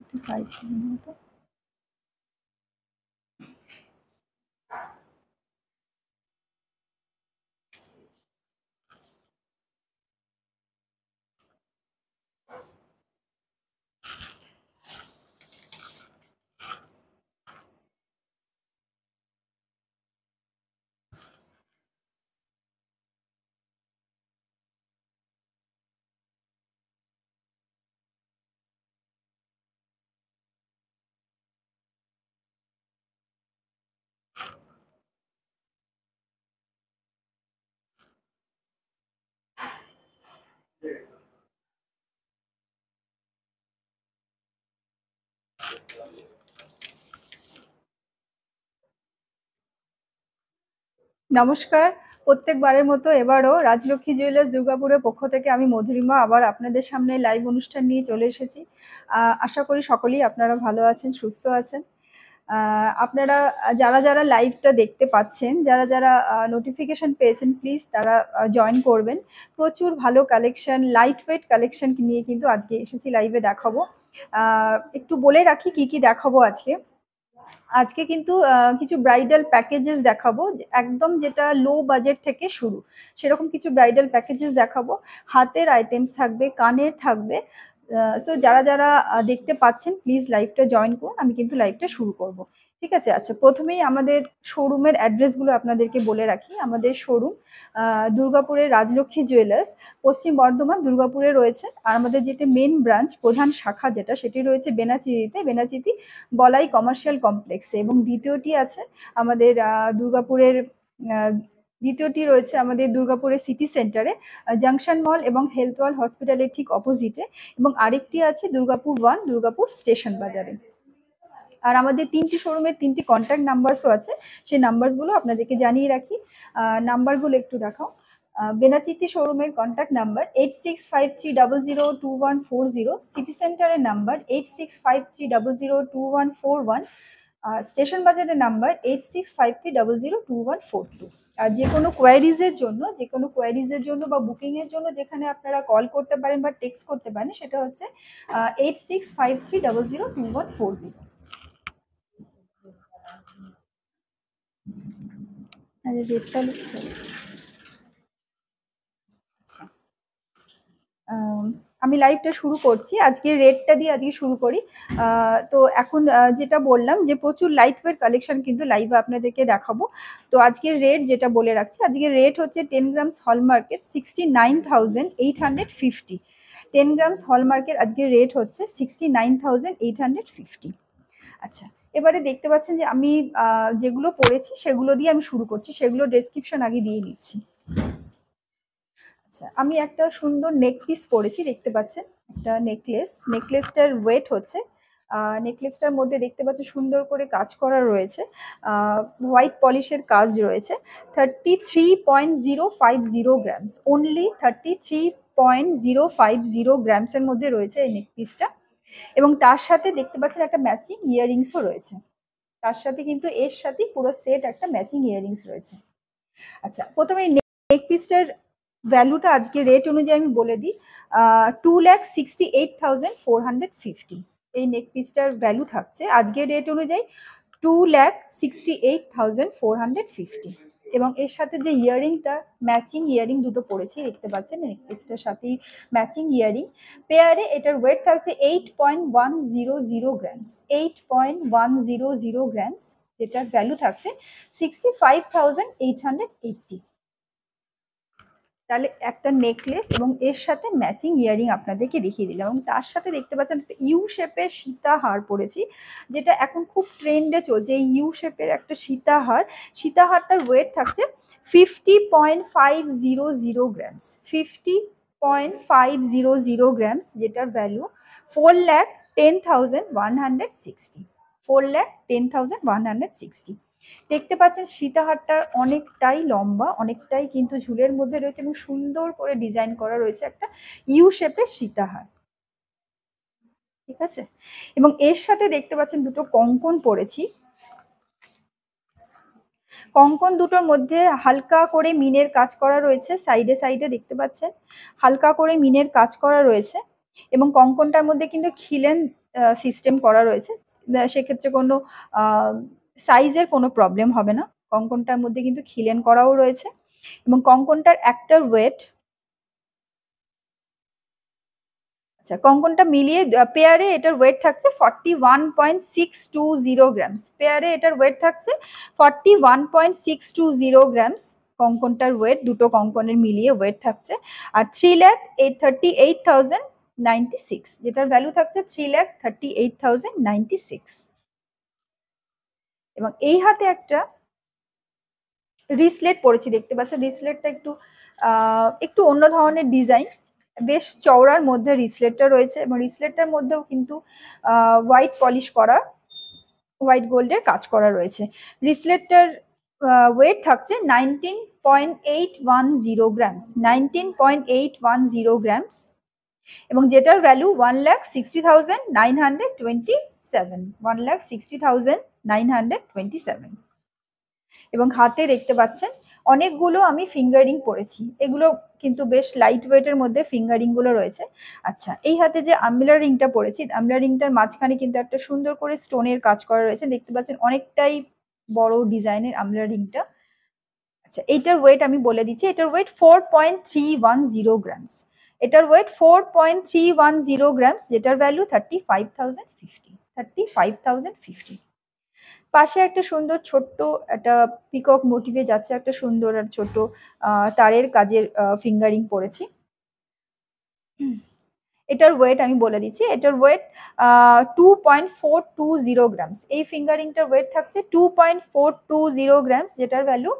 একটু সাইড করে দাও তো। নমস্কার। প্রত্যেকবারের মতো এবারও রাজলক্ষ্মী জুয়েলার্স দুর্গাপুরের পক্ষ থেকে আমি মধুরিমা আবার আপনাদের সামনে লাইভ অনুষ্ঠান নিয়ে চলে এসেছি। আশা করি সকলেই আপনারা ভালো আছেন, সুস্থ আছেন। আপনারা যারা যারা লাইভটা দেখতে পাচ্ছেন, যারা যারা নোটিফিকেশন পেয়েছেন, প্লিজ তারা জয়েন করবেন। প্রচুর ভালো কালেকশন, লাইট ওয়েট কালেকশন নিয়ে কিন্তু আজকে এসেছি লাইভে দেখাবো। একটু বলে রাখি কি কি দেখাবো আজকে। আজকে কিন্তু কিছু ব্রাইডাল প্যাকেজেস দেখাবো, একদম যেটা লো বাজেট থেকে শুরু, সেরকম কিছু ব্রাইডাল প্যাকেজেস দেখাবো। হাতের আইটেমস থাকবে, কানের থাকবে। সো যারা যারা দেখতে পাচ্ছেন প্লিজ লাইভটা জয়েন করুন, আমি কিন্তু লাইভটা শুরু করব। ঠিক আছে? আচ্ছা, প্রথমেই আমাদের শোরুমের অ্যাড্রেসগুলো আপনাদেরকে বলে রাখি। আমাদের শোরুম দুর্গাপুরের রাজলক্ষ্মী জুয়েলার্স, পশ্চিম বর্ধমান দুর্গাপুরে রয়েছে। আর আমাদের যেটা মেন ব্রাঞ্চ, প্রধান শাখা যেটা, সেটি রয়েছে বেনাচিতিতে, বেনাচিতি বলাই কমার্শিয়াল কমপ্লেক্সে। এবং দ্বিতীয়টি আছে আমাদের দুর্গাপুরের, দ্বিতীয়টি রয়েছে আমাদের দুর্গাপুরের সিটি সেন্টারে, জাংশন মল এবং হেলথ ওয়াল হসপিটালের ঠিক অপোজিটে। এবং আরেকটি আছে দুর্গাপুর 1, দুর্গাপুর স্টেশন বাজারে। আর আমাদের তিনটি শোরুমের তিনটি কন্ট্যাক্ট নাম্বারসও আছে, সেই নাম্বারসগুলো আপনাদেরকে জানিয়ে রাখি। নাম্বারগুলো একটু দেখাও। বেনাচিতি শোরুমের কন্ট্যাক্ট নাম্বার 8653002140, সিটি সেন্টারের নাম্বার 8653002141, স্টেশন বাজারের নাম্বার 8653002142। আর যে কোনো কোয়ারিজের জন্য বা বুকিংয়ের জন্য যেখানে আপনারা কল করতে পারেন বা টেক্সট করতে পারেন, সেটা হচ্ছে 8653002140। রেটটা লিখছে। আচ্ছা, আমি লাইভটা শুরু করছি। আজকে রেটটা দিয়ে আজকে শুরু করি। তো এখন যেটা বললাম যে প্রচুর লাইট ওয়েট কালেকশন কিন্তু লাইভে আপনাদেরকে দেখাবো। তো আজকের রেট যেটা বলে রাখছি, আজকের রেট হচ্ছে 10 গ্রামস হলমার্কের 69,850। 10 গ্রামস হলমার্কের আজকের রেট হচ্ছে 69,850। আচ্ছা, এবারে দেখতে পাচ্ছেন যে আমি যেগুলো পড়েছি সেগুলো দিয়ে আমি শুরু করছি, সেগুলো ডেসক্রিপশন আগে দিয়ে নিচ্ছি। আচ্ছা, আমি একটা সুন্দর নেক পিস পরেছি, দেখতে পাচ্ছেন একটা নেকলেসটার ওয়েট হচ্ছে, নেকলেসটার মধ্যে দেখতে পাচ্ছেন সুন্দর করে কাজ করা রয়েছে, হোয়াইট পলিশের কাজ রয়েছে। 33.050 গ্রামস, অনলি 33.050 গ্রামসের মধ্যে রয়েছে এই নেক পিসটা। এবং তার সাথে দেখতে পাচ্ছেন একটা ম্যাচিং ইয়াররিংসও রয়েছে। তার সাথে কিন্তু এর সাথে পুরো সেট একটা ম্যাচিং ইয়াররিংস রয়েছে। আচ্ছা, প্রথমে নেক পিসটার ভ্যালুটা আজকে রেট অনুযায়ী আমি বলে দিই। 2,68,450 এই নেক পিসটার ভ্যালু থাকছে আজকে রেট অনুযায়ী, 2,68,450। এবং এর সাথে যে ইয়ারিংটা, ম্যাচিং ইয়ারিং দুটো পড়েছি দেখতে পাচ্ছেন, নেকলেসটার সাথেই ম্যাচিং ইয়ারিং। পেয়ারে এটার ওয়েট থাকছে 8.100 গ্রামস, 8.100 গ্রামস, যেটার ভ্যালু থাকছে 65,880। তাহলে একটা নেকলেস এবং এর সাথে ম্যাচিং ইয়ারিং আপনাদেরকে দেখিয়ে দিলাম, এবং তার সাথে দেখতে পাচ্ছেন ইউ শেপের সীতাহার পরেছি, যেটা এখন খুব ট্রেন্ডে চলছে। এই ইউ শেপের একটা সীতাহার, সীতাহারটার ওয়েট থাকছে 50.500 গ্রামস, 50.500 গ্রামস, যেটার ভ্যালু 4,10,160, 4,10,160। দেখতে পাচ্ছেন সীতাহারটা অনেকটাই লম্বা, অনেকটাই কিন্তু ঝুলের মধ্যে রয়েছে এবং সুন্দর করে ডিজাইন করা রয়েছে একটা ইউ শেপের সীতাহার, ঠিক আছে। এবং এর সাথে দেখতে পাচ্ছেন দুটো কঙ্কন পরেছি। কঙ্কন দুটোর মধ্যে হালকা করে মিনের কাজ করা রয়েছে, সাইডে সাইডে দেখতে পাচ্ছেন হালকা করে মিনের কাজ করা রয়েছে, এবং কঙ্কনটার মধ্যে কিন্তু খিলেন সিস্টেম করা রয়েছে, সেক্ষেত্রে কোনো সাইজের কোনো প্রবলেম হবে না। কঙ্কনটার মধ্যে কিন্তু খিলেন করাও রয়েছে, এবং কঙ্কনটার একটা ওয়েট, আচ্ছা কঙ্কনটা মিলিয়ে পেয়ারে এটার ওয়েট থাকছে 41.620 গ্রামস, পেয়ারে এটার ওয়েট থাকছে 41.620 গ্রামস, কঙ্কনটার ওয়েট দুটো কঙ্কনের মিলিয়ে ওয়েট থাকছে। আর 3,38,096, যেটার ভ্যালু থাকছে 3,38,096। এবং এই হাতে একটা রিসলেট পরেছি দেখতে পাচ্ছেন, রিসলেটটা একটু অন্য ধরনের ডিজাইন, বেশ চওড়ার মধ্যে রিসলেটটা রয়েছে, এবং রিসলেটটার মধ্যেও কিন্তু হোয়াইট পলিশ করা, হোয়াইট গোল্ডের কাজ করা রয়েছে। রিসলেটটার ওয়েট থাকছে 19.810 গ্রামস, 19.810 গ্রামস, এবং যেটার ভ্যালু 1,60,927, 1,60,927। এবং হাতে দেখতে পাচ্ছেন অনেকগুলো আমি ফিঙ্গারিং পরেছি, এগুলো কিন্তু বেশ লাইট ওয়েটের মধ্যে ফিঙ্গারিং গুলো রয়েছে। আচ্ছা, এই হাতে যে আমলার রিংটা পরেছি, আমলার রিংটার মাঝখানে কিন্তু একটা সুন্দর করে স্টোনের কাজ করা রয়েছে, দেখতে পাচ্ছেন অনেকটাই বড় ডিজাইনের আমলার রিংটা। আচ্ছা, এইটার ওয়েট আমি বলে দিচ্ছি, এটার ওয়েট 4.310 গ্রামস, এটার ওয়েট 4.310 গ্রামস, যেটার ভ্যালু 35,050, 35,050। পাশে একটা সুন্দর ছোট্ট একটা পিকক মোটিভে যাচ্ছে একটা সুন্দর আর ছোট তারের কাজের ফিঙ্গারিং পরেছি। এটার ওয়েট আমি বলে দিচ্ছি, এটার ওয়েট 2.420 গ্রামস, এই ফিঙ্গারিংটার ওয়েট থাকছে 2.420 গ্রামস, যেটার ভ্যালু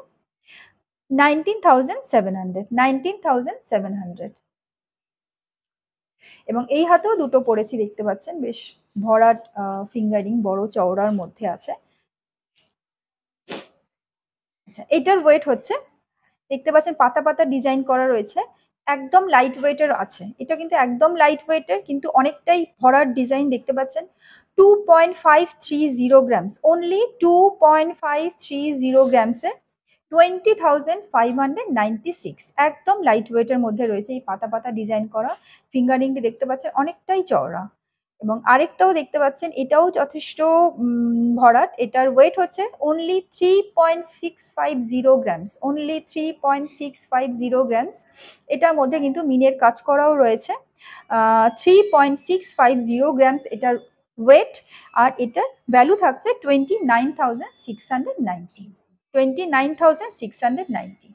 19,700, 19,700। এবং এই হাতেও দুটো পরেছি দেখতে পাচ্ছেন, বেশ ভরাট ফিঙ্গারিং, বড় চওড়ার মধ্যে আছে। আচ্ছা, এটার ওয়েট হচ্ছে, দেখতে পাচ্ছেন পাতা পাতা ডিজাইন করা রয়েছে, একদম লাইট ওয়েটের আছে, এটা কিন্তু একদম লাইট ওয়েটের কিন্তু অনেকটাই ভরাট ডিজাইন দেখতে পাচ্ছেন। 2.530 গ্রামস, অনলি 2.530 গ্রামসে 20,596, একদম লাইট ওয়েটের মধ্যে রয়েছে। এই পাতা পাতা ডিজাইন করা ফিঙ্গারিংটি দেখতে পাচ্ছেন অনেকটাই চওড়া, এবং আরেকটাও দেখতে পাচ্ছেন এটাও যথেষ্ট ভরাট, এটার ওয়েট হচ্ছে অনলি 3.650 গ্রামস, অনলি 3.650 গ্রামস, এটার মধ্যে কিন্তু মিনের কাজ করাও রয়েছে। 3.650 গ্রামস এটার ওয়েট, আর এটার ভ্যালু থাকছে 29,690, 29,690।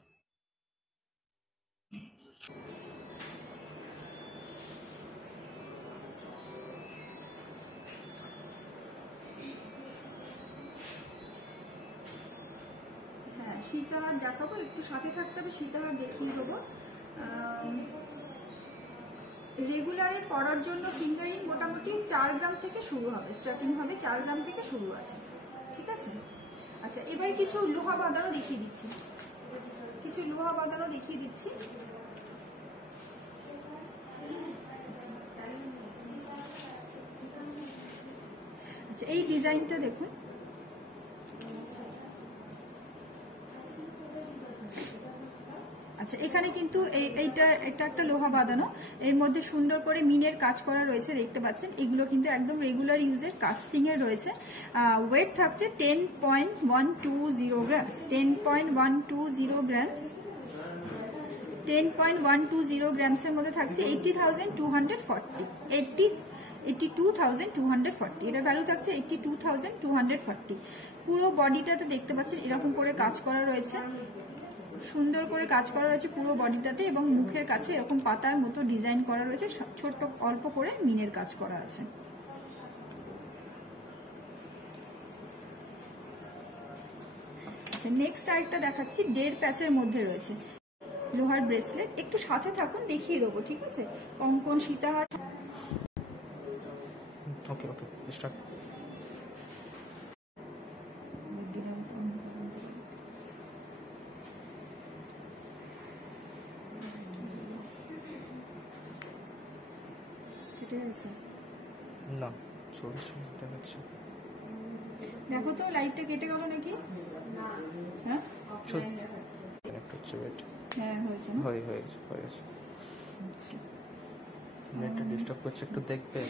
হ্যাঁ, সীতাহার দেখাবো, একটু সাথে থাকতে হবে, সীতাহার দেখিয়ে দেবো। রেগুলারে পরার জন্য ফিঙ্গারিং মোটামুটি 4 গ্রাম থেকে শুরু হবে, স্টার্টিং হবে 4 গ্রাম থেকে শুরু আছে, ঠিক আছে। আচ্ছা, এবার কিছু লোহা বাঁধানো দেখিয়ে দিচ্ছি, কিছু লোহা বাঁধানো দেখিয়ে দিচ্ছি। আচ্ছা, এই ডিজাইনটা দেখুন, আচ্ছা, এখানে কিন্তু এটা একটা লোহা বাঁধানো, এর মধ্যে সুন্দর করে মিনের কাজ করা রয়েছে, দেখতে পাচ্ছেন। এগুলো কিন্তু একদম রেগুলার ইউজের কাস্টিং এর রয়েছে। ওয়েট থাকছে 10.120 গ্রামস, 10.120 গ্রামস, 10.120 গ্রামসের মধ্যে থাকছে 80,240, 82,240। এটার ভ্যালু থাকছে 82,240। পুরো বডিটাতে দেখতে পাচ্ছেন এরকম করে কাজ করা রয়েছে, সুন্দর করে কাজ করা রয়েছে পুরো বডিটাতে, এবং মুখের কাছে এরকম পাতার মতো ডিজাইন করা রয়েছে, ছোট্ট অল্প করে মিনের কাজ করা আছে। আচ্ছা, নেক্সট আরেকটা দেখাচ্ছি, 1.5 প্যাচের মধ্যে রয়েছে লোহার ব্রেসলেট। একটু সাথে থাকুন, দেখিয়ে দেবো, ঠিক আছে। কঙ্কন, সীতাহার। ওকে ওকে স্টার্ট। না চলছে, দেখাচ্ছি। দেখো তো লাইটটা কেটে গেল নাকি? হ্যাঁ কানেক্ট হচ্ছে, ওয়েট। হ্যাঁ হয়েছে, হয়েছে। নেটটা ডিস্টার্ব করছে, একটু দেখবে।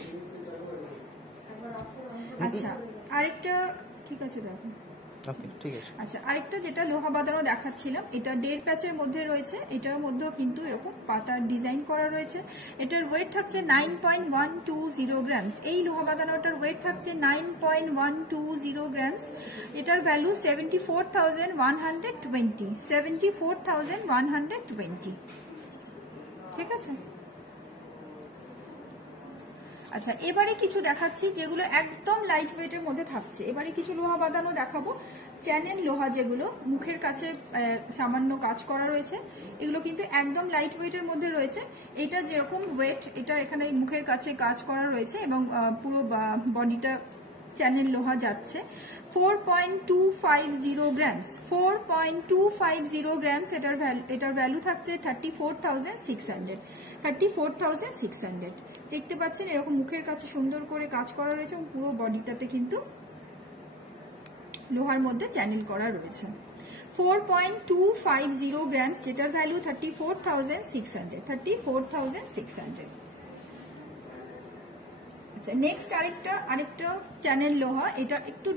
আচ্ছা, আরেকটা, ঠিক আছে দেখো। ওকে ঠিক আছে। আচ্ছা, আরেকটা যেটা লোহা বাঁধানো দেখাচ্ছিলাম, এটা 1.5 প্যাচের মধ্যে রয়েছে। এটার মধ্যেও কিন্তু এরকম পাতার ডিজাইন করা রয়েছে। এটার ওয়েট থাকছে 9.120 গ্রামস। এই লোহা বাঁধানোটার ওয়েট থাকছে 9.120 গ্রামস। এটার ভ্যালু 74,120, 74,120। ঠিক আছে। আচ্ছা, এবারে কিছু দেখাচ্ছি যেগুলো একদম লাইট ওয়েটের মধ্যে থাকছে। এবারে কিছু লোহা বাঁধানো দেখাবো, চ্যানেল লোহা, যেগুলো মুখের কাছে সামান্য কাজ করা রয়েছে। এগুলো কিন্তু একদম লাইট ওয়েটের মধ্যে রয়েছে। এটা যেরকম ওয়েট, এটা এখানে মুখের কাছে কাজ করা রয়েছে, এবং পুরো বডিটা চ্যানেল লোহা যাচ্ছে। 4.250 গ্রামস, 4.250 গ্রামস। এটার ভ্যালু থাকছে 34,600, 34,600। দেখতে পাচ্ছেন এরকম মুখের কাছে সুন্দর করে কাজ করা রয়েছে, এবং পুরো বডিটাতে কিন্তু লোহার মধ্যে চ্যানেল করা রয়েছে। 4.250 গ্রামস, যেটার ভ্যালু 34,600, 34,600। আচ্ছা, নেক্সট আরেকটা চ্যানেল লোহা, এটা একটু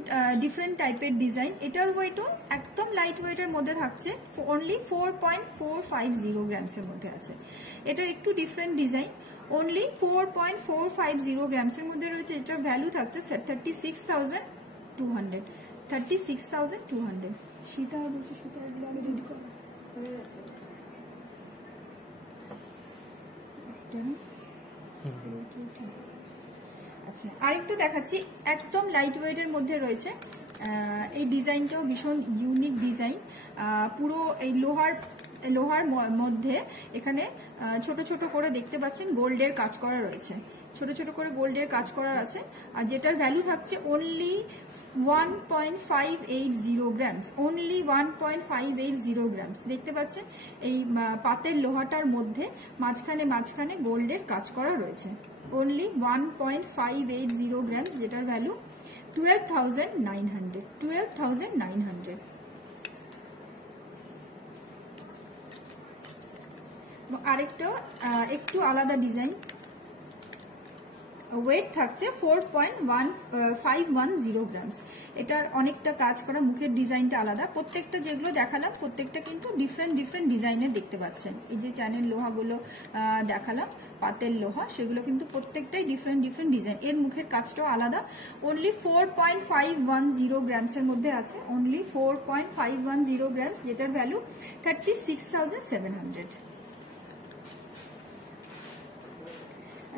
ডিফারেন্ট টাইপের ডিজাইন। এটার ওয়েটও একদম লাইট ওয়েটের মধ্যে থাকছে, অনলি 4.450 গ্রামসের মধ্যে আছে। এটার একটু ডিফারেন্ট ডিজাইন, অনলি 4.450 গ্রামসের মধ্যে রয়েছে। এটার ভ্যালু থাকছে 36,200, 36,200। সীতা বলছে, সীতা এগুলো আমি রেডি করবো। আচ্ছা, আরেকটা দেখাচ্ছি, একদম লাইট ওয়েটের মধ্যে রয়েছে। এই ডিজাইনটাও ভীষণ ইউনিক ডিজাইন। পুরো এই লোহার মধ্যে এখানে ছোট ছোট করে দেখতে পাচ্ছেন গোল্ডের কাজ করা রয়েছে, ছোট ছোট করে গোল্ডের কাজ করা আছে। আর যেটার ভ্যালু থাকছে অনলি 1.580 গ্রামস, অনলি 1.580 গ্রামস। দেখতে পাচ্ছেন এই পাতের লোহাটার মধ্যে মাঝখানে গোল্ডের কাজ করা রয়েছে। only 1.580 grams, যেটার ভ্যালু 12,900, 12,900। আরেকটা একটু আলাদা ডিজাইন, ওয়েট থাকছে 4.510 গ্রামস। এটার অনেকটা কাজ করা, মুখের ডিজাইনটা আলাদা। প্রত্যেকটা যেগুলো দেখালাম প্রত্যেকটা কিন্তু ডিফারেন্ট ডিজাইনের দেখতে পাচ্ছেন। এই যে চ্যানেল লোহাগুলো দেখালাম, পাতের লোহা, সেগুলো কিন্তু প্রত্যেকটাই ডিফারেন্ট ডিজাইন। এর মুখের কাজটাও আলাদা। অনলি 4.510 গ্রামসের মধ্যে আছে, অনলি 4.510 গ্রামস, যেটার ভ্যালু 36,700।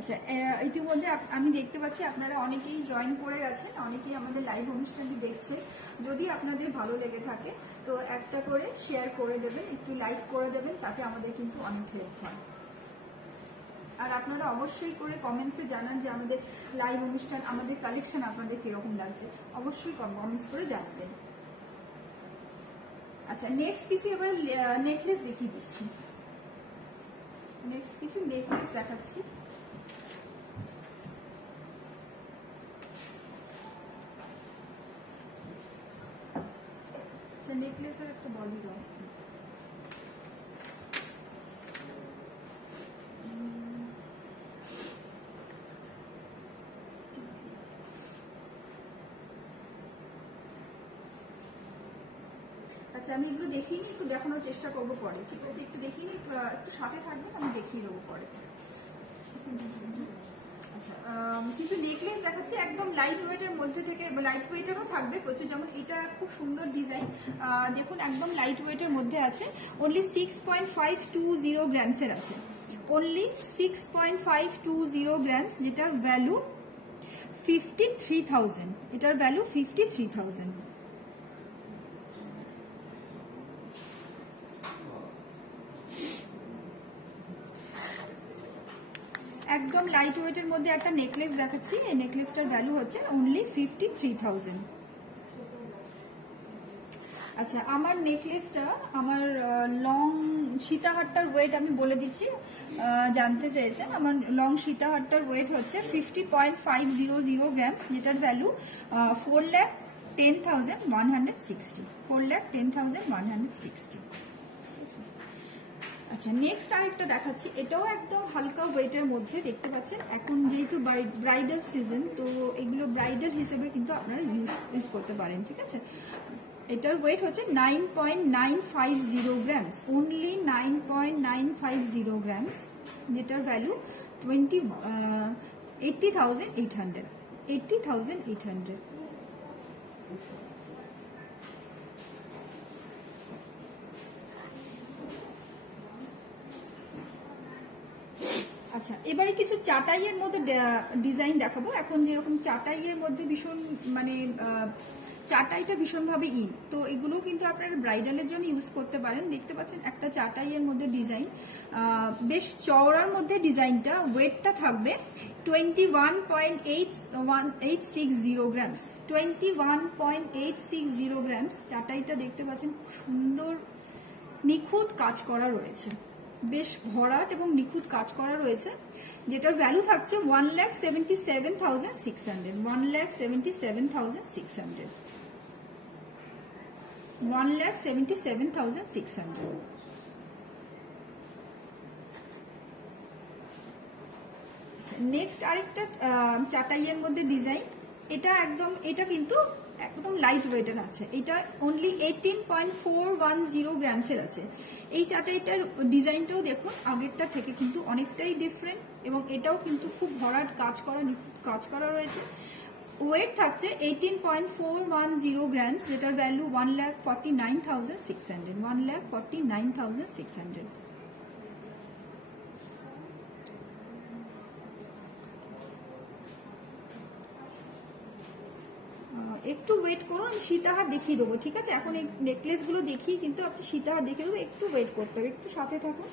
আচ্ছা, ইতিমধ্যে আমি দেখতে পাচ্ছি আপনারা অনেকেই জয়েন করে গেছেন, অনেকেই আমাদের লাইভ অনুষ্ঠানটি দেখছে। যদি আপনাদের ভালো লেগে থাকে তো একটা করে শেয়ার করে দেবেন, একটু লাইক করে দেবেন, তাতে আমাদের কিন্তু অনেক হেল্প হয়। আর আপনারা অবশ্যই করে কমেন্টসে জানান যে আমাদের লাইভ অনুষ্ঠান, আমাদের কালেকশন আপনাদের কিরকম লাগছে, অবশ্যই কমেন্টস করে জানাবেন। আচ্ছা, নেক্সট কিছু এবার নেকলেস দেখিয়ে দিচ্ছি, নেক্সট কিছু নেকলেস দেখাচ্ছি। নেকলেসের একটা বডি রয়, আচ্ছা আমি এগুলো দেখিয়ে নিই, একটু দেখানোর চেষ্টা করবো পরে, ঠিক আছে? একটু দেখিয়ে নিই, একটু সাথে থাকবেন, আমি দেখিয়ে দেবো পরে। আচ্ছা কিছু নেকলেস দেখাচ্ছি একদম লাইট ওয়েটের মধ্যে থেকে, লাইট ওয়েটেরও থাকবে প্রচুর, যেমন এটা খুব সুন্দর ডিজাইন, দেখুন একদম লাইট ওয়েটের মধ্যে আছে, অনলি 6.520 গ্রামসের আছে, অনলি 6.520 গ্রামস, যেটার ভ্যালু 53,000, এটার ভ্যালু 53,000। একদম লাইট ওয়েটের মধ্যে একটা নেকলেস দেখাচ্ছি, এই নেকলেসটার ভ্যালু হচ্ছে অনলি 53,000। আচ্ছা আমার নেকলেসটা, আমার লং সীতাহারটার ওয়েট আমি বলে দিচ্ছি, জানতে চেয়েছেন। আমার লং সীতাহারটার ওয়েট হচ্ছে 50.500 গ্রামস, যেটার ভ্যালু 4,10,160, 4,10,160। আচ্ছা নেক্সট আরেকটা দেখাচ্ছি, এটাও একদম হালকা ওয়েটের মধ্যে, দেখতে পাচ্ছেন এখন যেহেতু ব্রাইডাল সিজন, তো এগুলো ব্রাইডাল হিসেবে কিন্তু আপনারা ইউজ করতে পারেন, ঠিক আছে? এটার ওয়েট হচ্ছে 9.950 গ্রামস, অনলি 9.950 গ্রামস, যেটার ভ্যালু 80,800, 80,800। আচ্ছা এবারে কিছু চাটাইয়ের মধ্যে ডিজাইন দেখাবো। এখন যেরকম চাটাইয়ের মধ্যে ভীষণ মানে চাটাইটা ভীষণভাবে ইন, তো এগুলো কিন্তু আপনারা ব্রাইডালের জন্য ইউজ করতে পারেন। দেখতে পাচ্ছেন একটা চাটাইয়ের মধ্যে ডিজাইন, বেশ চওড়ার মধ্যে ডিজাইনটা, ওয়েটটা থাকবে 21.860 গ্রামস, 21.860 গ্রামস। চাটাইটা দেখতে পাচ্ছেন খুব সুন্দর নিখুঁত কাজ করা রয়েছে, বেশ ভরাট এবং নিখুঁত কাজ করা রয়েছে, যেটার ভ্যালু থাকছে 1,77,600, 1,77,600, 1,77,600। নেক্সট আরেকটা চাটাইয়ের মধ্যে ডিজাইন, এটা কিন্তু একদম লাইট ওয়েটের আছে, এটা অনলি 18.410 গ্রামসের আছে। এই চাটাইটার ডিজাইনটাও দেখুন আগেরটা থেকে কিন্তু অনেকটাই ডিফারেন্ট, এবং এটাও কিন্তু খুব ভরাট কাজ করা রয়েছে। ওয়েট থাকছে 18.410 গ্রামস, যেটার ভ্যালু 1,49,600, 1,49,600। একটু ওয়েট করুন, আমি সীতাহার দেখিয়ে দেবো, ঠিক আছে? এখন এই নেকলেস গুলো দেখিয়ে কিন্তু আপনি সীতাহার দেখিয়ে দেবো, একটু ওয়েট করতে হবে, একটু সাথে থাকুন।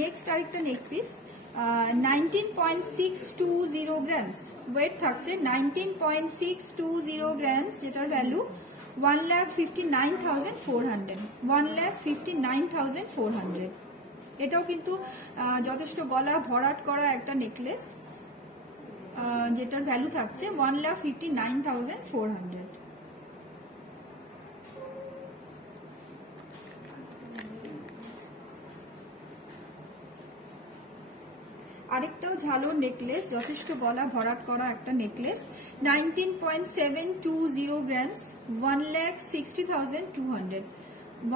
নেক্সট আরেকটা নেক পিস, 19.620 গ্রামস, ওয়েট থাকছে 19.620 গ্রামস, যেটার ভ্যালু 1,59,400, 1,59,400। এটাও কিন্তু যথেষ্ট গলা ভরাট করা একটা নেকলেস, যেটার ভ্যালু থাকছে 1,59,400। আরেকটাও ঝালোর নেকলেস, যথেষ্ট গলা ভরাট করা একটা নেকলেস, 19.720 গ্রামস, 1,60,200,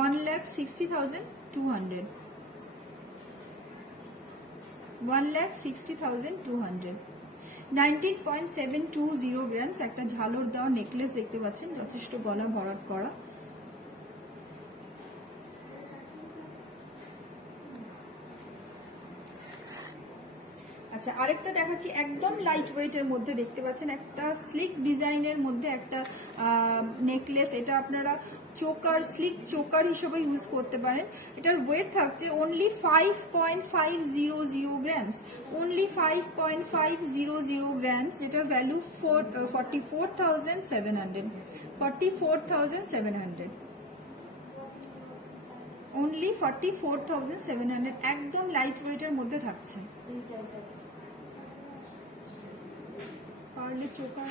1,60,200, 1,60,200, 19.720 গ্রামস, একটা ঝালর দেওয়া নেকলেস দেখতে পাচ্ছেন, যথেষ্ট গলা ভরাট করা। আচ্ছা আরেকটা দেখাচ্ছি একদম লাইট ওয়েটের মধ্যে, দেখতে পাচ্ছেন একটা স্লিক ডিজাইনের মধ্যে একটা নেকলেস, এটা আপনারা স্লিক চোকার হিসেবে ইউজ করতে পারেন। এটার ওয়েট থাকছে অনলি 5.500 গ্রামস, অনলি 5.500 গ্রামস, যেটার ভ্যালু 44,700, 44,700, অনলি 44,700, একদম লাইট ওয়েটের মধ্যে থাকছে। পারলে চোকা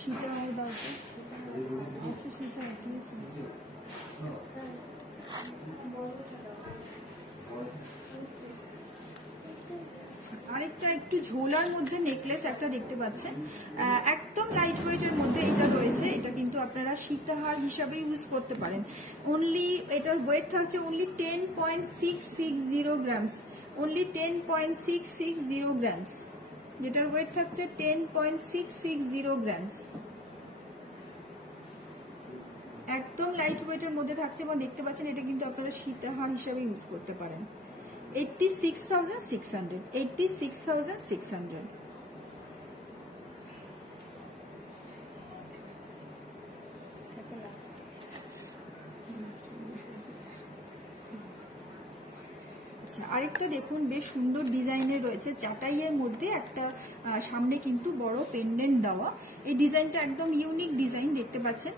সীতা হয় দাও তো, আচ্ছা সীতা আরেকটা একটু ঝোলার মধ্যে নেকলেস একটা দেখতে পাচ্ছেন, একদম লাইট ওয়েটের মধ্যে এটা রয়েছে। এটা কিন্তু আপনারা সীতাহার হিসাবে ইউজ করতে পারেন। অনলি এটার ওয়েট থাকছে অনলি 10.660 গ্রামস, অনলি 10.660 গ্রামস, যেটার ওয়েট থাকছে 10.660 গ্রামস। একদম লাইট ওয়েটের মধ্যে থাকছে এবং দেখতে পাচ্ছেন এটা কিন্তু আপনারা সীতাহার হিসাবে ইউজ করতে পারেন। 86,600, 86,600। আচ্ছা, আরেকটা দেখুন বেশ সুন্দর ডিজাইনের রয়েছে, চাটাইয়ের মধ্যে একটা সামনে কিন্তু বড় পেন্ডেন্ট দেওয়া। এই ডিজাইনটা একদম ইউনিক ডিজাইন দেখতে পাচ্ছেন।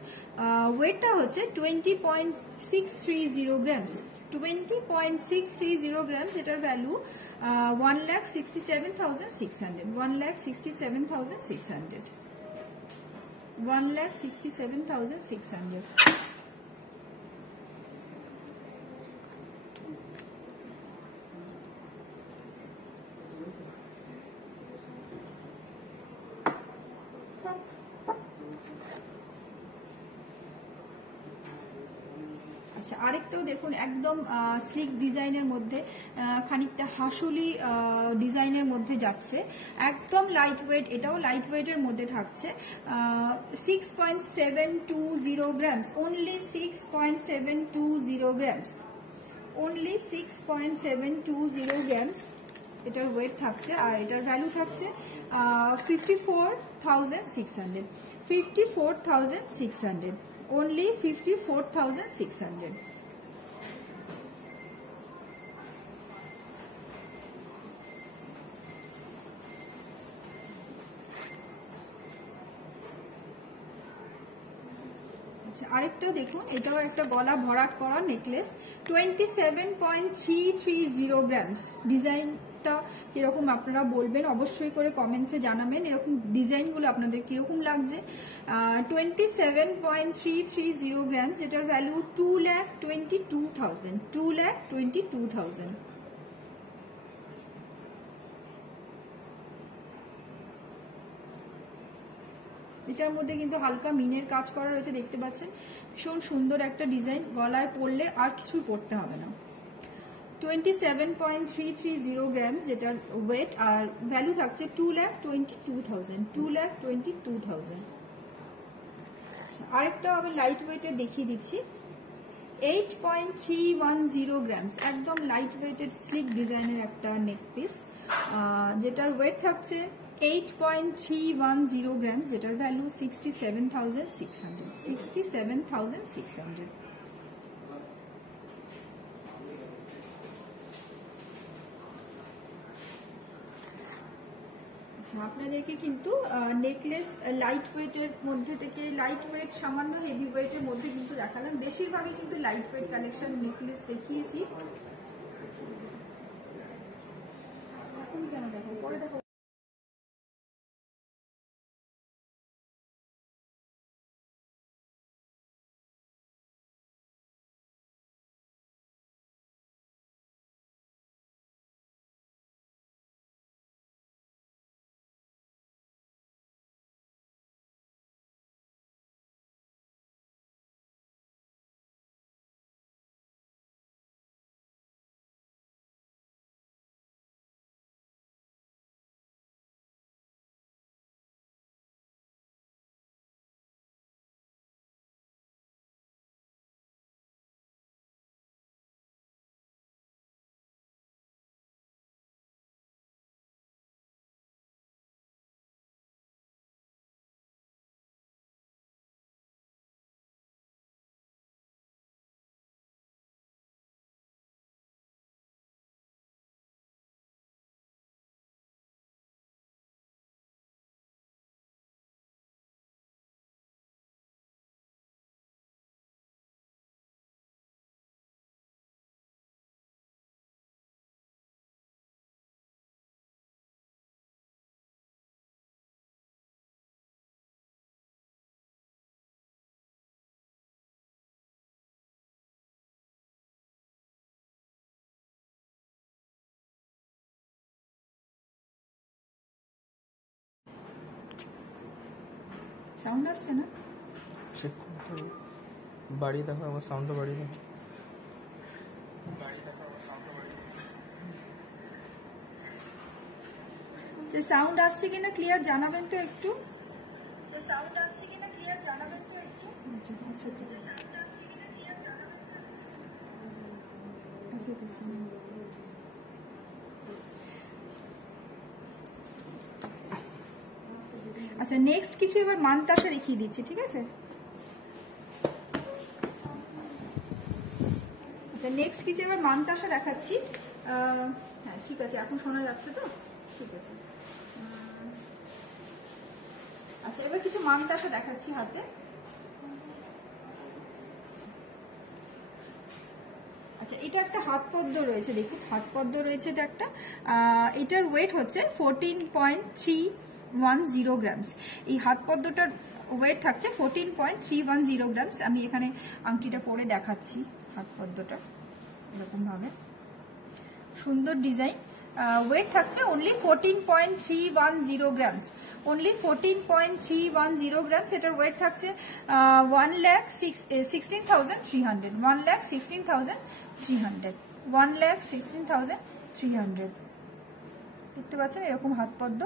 ওয়েটটা হচ্ছে 20.630 গ্রামস, 20.630 গ্রামস। এটার ভ্যালু 1,67,600, 1,67,600, 1,67,600। আচ্ছা, আরেকটাও দেখুন একদম স্লিক ডিজাইনের মধ্যে, খানিকটা হাসুলি ডিজাইনের মধ্যে যাচ্ছে, একদম লাইট ওয়েট, এটাও লাইট ওয়েটের মধ্যে থাকছে। 6.720 grams, only 6.720 grams, only 6.720 grams এটার ওয়েট থাকছে। আর এটার ভ্যালু থাকছে 54,600, 54,600, only 54,600। আরেকটা দেখুন, এটাও একটা গলা ভরাট করা নেকলেস, 27.330 গ্রামস। ডিজাইনটা কিরকম আপনারা বলবেন, অবশ্যই করে কমেন্টসে জানাবেন এরকম ডিজাইনগুলো আপনাদের কিরকম লাগছে। 27.330 গ্রামস, যেটার ভ্যালু 2,22,000, 2,22,000। এটার মধ্যে কিন্তু হালকা মিনের কাজ করা রয়েছে দেখতে পাচ্ছেন, ভীষণ সুন্দর একটা ডিজাইন। গলায় পরলে আর কিছুই পরতে হবে না। 27.330 গ্রামস যেটার ওয়েট, আর ভ্যালু থাকছে 2,22,000, 2,22,000। আরেকটা আমি লাইট ওয়েটের দেখিয়ে দিচ্ছি, 8.310 গ্রামস, একদম লাইট ওয়েটেড স্লিক ডিজাইনের একটা নেক পিস, যেটার ওয়েট থাকছে 8.310 গ্রামস, যেটার ভ্যালু 67,600, 67,600। আচ্ছা, আপনাদেরকে কিন্তু নেকলেস লাইট ওয়েটের মধ্যে থেকে, লাইট ওয়েট সামান্য হেভি ওয়েটের মধ্যে কিন্তু দেখালাম। বেশিরভাগই কিন্তু লাইট ওয়েট কালেকশন নেকলেস দেখিয়েছি। এখন কেন দেখো, পরে দেখো। সাউন্ড আসছে না? চেক করতে হবে। বাড়িয়ে দেখো, আবার সাউন্ডটা বাড়িয়ে দেখো। যে সাউন্ড আসছে কিনা ক্লিয়ার জানাবেন তো একটু। আচ্ছা, নেক্সট কিছু এবার মানতাসা দেখিয়ে দিচ্ছি, ঠিক আছে? আচ্ছা, নেক্সট কিছু এবার মানতাসা দেখাচ্ছি। হ্যাঁ, ঠিক আছে, এখন শোনা যাচ্ছে তো? ঠিক আছে। আচ্ছা, এবার কিছু মানতাসা দেখাচ্ছি হাতে। আচ্ছা, এটা একটা হাত পদ্ম রয়েছে, দেখুন হাত পদ্ম রয়েছে, এটা একটা। এটার ওয়েট হচ্ছে 14.310 গ্রামস। এই হাত পদ্মটার ওয়েট থাকছে 14.310 গ্রামস। আমি এখানে আংটিটা পরে দেখাচ্ছি হাত পদ্মটা এরকমভাবে, সুন্দর ডিজাইন। ওয়েট থাকছে অনলি 14.310 গ্রামস, অনলি 14.310 গ্রামস। এটার ওয়েট থাকছে 1,16,300, 1,16,300, 1,16,300। দেখতে পাচ্ছেন এরকম হাত পদ্ম।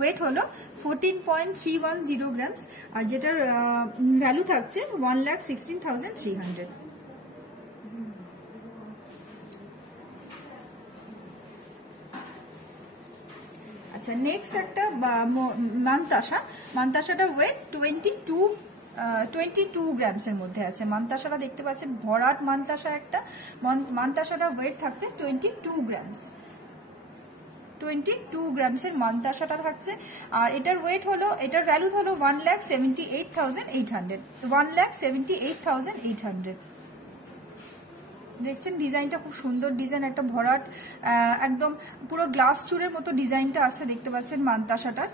ওয়েট হলো 14.310 গ্রামস, আর যেটার ভ্যালু থাকছে 1,16,300। আচ্ছা, নেক্সট একটা মানতাসা। মানতাসাটার ওয়েট 22 গ্রামসের মধ্যে আছে। মানতাসাটা দেখতে পাচ্ছেন ভরাট মানতাসা একটা। মানতাসাটার ওয়েট থাকছে 22 গ্রামস, 22 গ্রামসের মানতাসাটা থাকছে। আর এটার ওয়েট হলো, এটার ভ্যালু হলো 1,78,800, 1,78,800। দেখছেন ডিজাইনটা খুব সুন্দর ডিজাইন, একটা ভরাট একদম পুরো গ্লাস চুরের মতো ডিজাইনটা আছে, দেখতে পাচ্ছেন মানতাসাটার।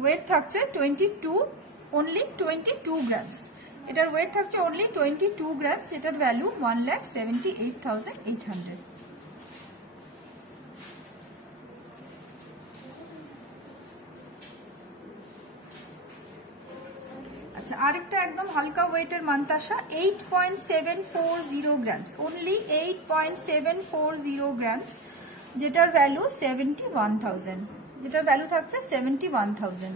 ওয়েট থাকছে 22, অনলি 22 গ্রামস। এটার ওয়েট থাকছে অনলি 22 গ্রামস। এটার ভ্যালু 1,78,800। আচ্ছা, আরেকটা একদম হালকা ওয়েটের মানতাসা, 8.740 গ্রামস, অনলি 8.740 গ্রামস, যেটার ভ্যালু 71,000, যেটার ভ্যালু থাকছে 71,000,